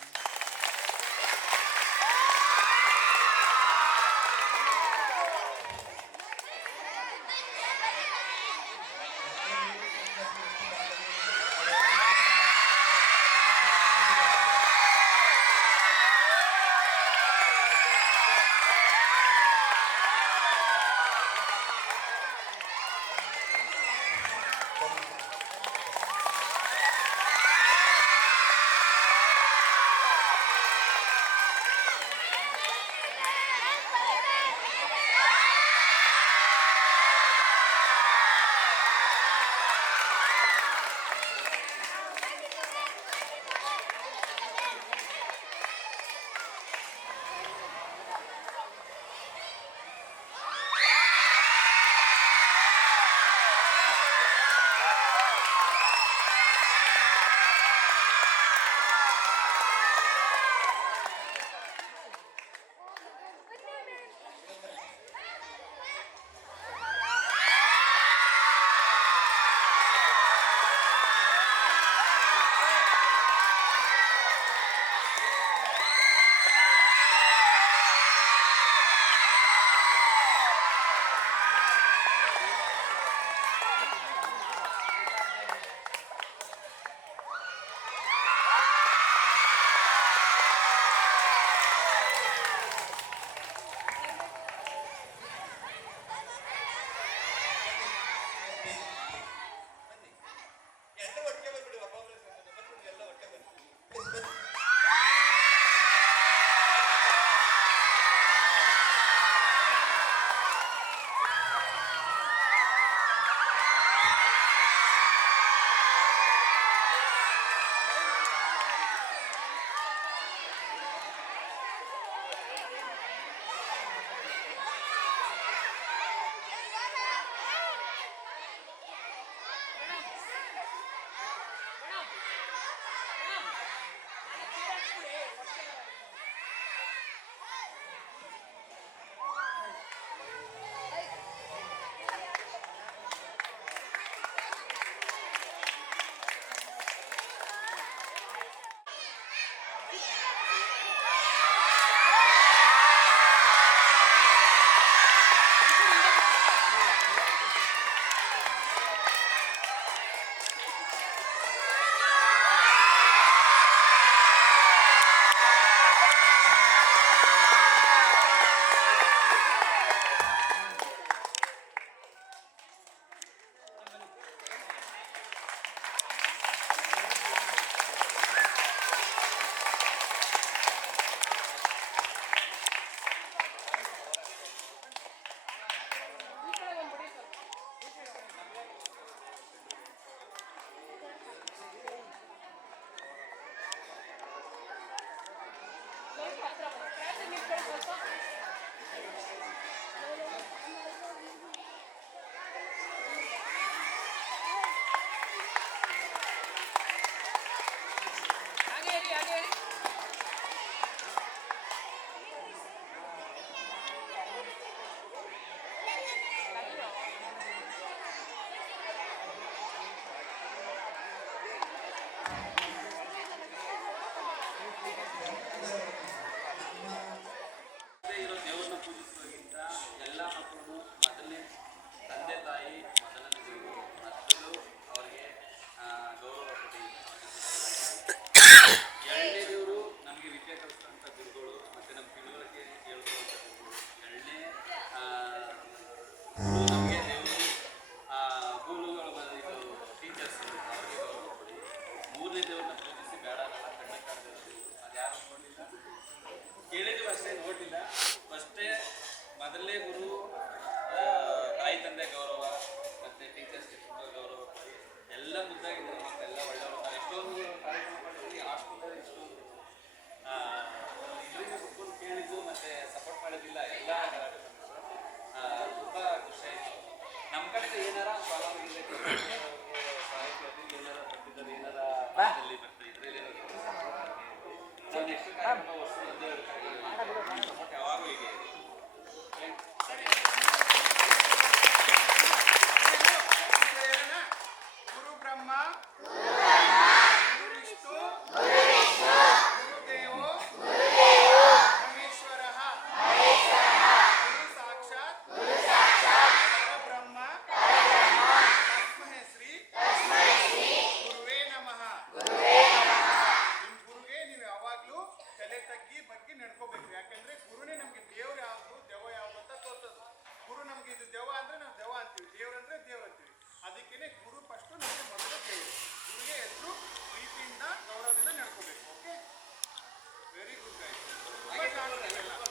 ಗುರು ನಮಗೆ ದೇವರು. ಗುರುಗಳು ಇದು ಟೀಚರ್ಸ್ ಅವ್ರಿಗೆ ಗೌರವ ಕೊಡಿ. ಮೂರನೇ ದೇವ್ರನ್ನ ಪೂಜಿಸಿ ಬೇಡ ಅನ್ನಲ್ಲ, ಕಣ್ಣ ಕಾಣದಿರೋ ದೇವರು. ಅದು ಯಾರು ನೋಡಲಿಲ್ಲ, ಕೇಳಿದ್ರು ಅಷ್ಟೇ, ನೋಡಲಿಲ್ಲ. ಫಸ್ಟೇ ಮೊದಲನೇ ಗುರು ತಾಯಿ ತಂದೆ ಗೌರವ ಮತ್ತು ಟೀಚರ್ಸ್ಗೆ ತುಂಬ ಗೌರವ ಕೊಡಿ. ಎಲ್ಲ ಮುದ್ದಾಗಿದ್ದಾರೆ ಮಕ್ಕಳೆಲ್ಲ ಒಳ್ಳೆಯವರು. ಎಷ್ಟೊಂದು ಕಾರ್ಯಕ್ರಮ ಮಾಡಿದ್ವಿ, ಹಾಸ್ಪಿಟಲ್ ಎಷ್ಟೊಂದು ಇದರಿಂದ ಕುತ್ಕೊಂಡು ಕೇಳಿದ್ದು ಮತ್ತು ಸಪೋರ್ಟ್ ಮಾಡೋದಿಲ್ಲ ಎಲ್ಲ ತುಂಬ ಖುಷಿ ಆಯಿತು. ನಮ್ಮ ಕಡೆಯಿಂದ ಏನಾರ ಪ್ರಾಬ್ಲಮ್ ಇದೆ, ಸಾಹಿತ್ಯದಲ್ಲಿ ಏನಾರ ಬರ್ತಿದ್ದಾರೆ, ಏನಾರ ಭಾಷೆಯಲ್ಲಿ ಬರ್ತಾರೆ, ಇದರಲ್ಲಿ ನಾವು ನೆಕ್ಸ್ಟ್ ಕಾರ್ಯಕ್ರಮ ವರ್ಷ ಸಪೋರ್ಟ್ ಯಾವಾಗೂ ಹೀಗೆ ಇದೆ. ಗುರು ಬ್ರಹ್ಮ ಗುರು ವಿಷ್ಣು ಗುರುದೇವೋ ಮಹೇಶ್ವರಃ ಗುರು ಸಾಕ್ಷಾತ್ ಪರಬ್ರಹ್ಮ ತಸ್ಮೈ ಶ್ರೀ ಗುರುವೇ ನಮಃ. ನಿಮ್ಮ ಗುರುಗೆ ನೀವು ಯಾವಾಗಲೂ ತಲೆ ತಗ್ಗಿ ಬಗ್ಗೆ ನಡ್ಕೋಬೇಕು. ಯಾಕಂದ್ರೆ ಗುರುನೇ ನಮಗೆ ದೇವ್ರು ಯಾವುದು ದೆವ್ವ ಯಾವುದು ಅಂತ ತೋರಿಸೋದು. ಗುರು ನಮ್ಗೆ ಇದು ದೆವ್ವ ಅಂದ್ರೆ ನಾವು ದೆವ್ವ ಅಂತೀವಿ, ದೇವ್ರಂದ್ರೆ ದೇವ್ರು ಅಂತೀವಿ. ಅದಕ್ಕೇನೆ ಗುರು ಫಸ್ಟು ನಮಗೆ ಮೊದಲು ದೇವರು. ಗುರುಗೆ ಎಲ್ಲರೂ ಪ್ರೀತಿಯಿಂದ ಗೌರವದಿಂದ ನಡ್ಕೋಬೇಕು. Okay, very good guys.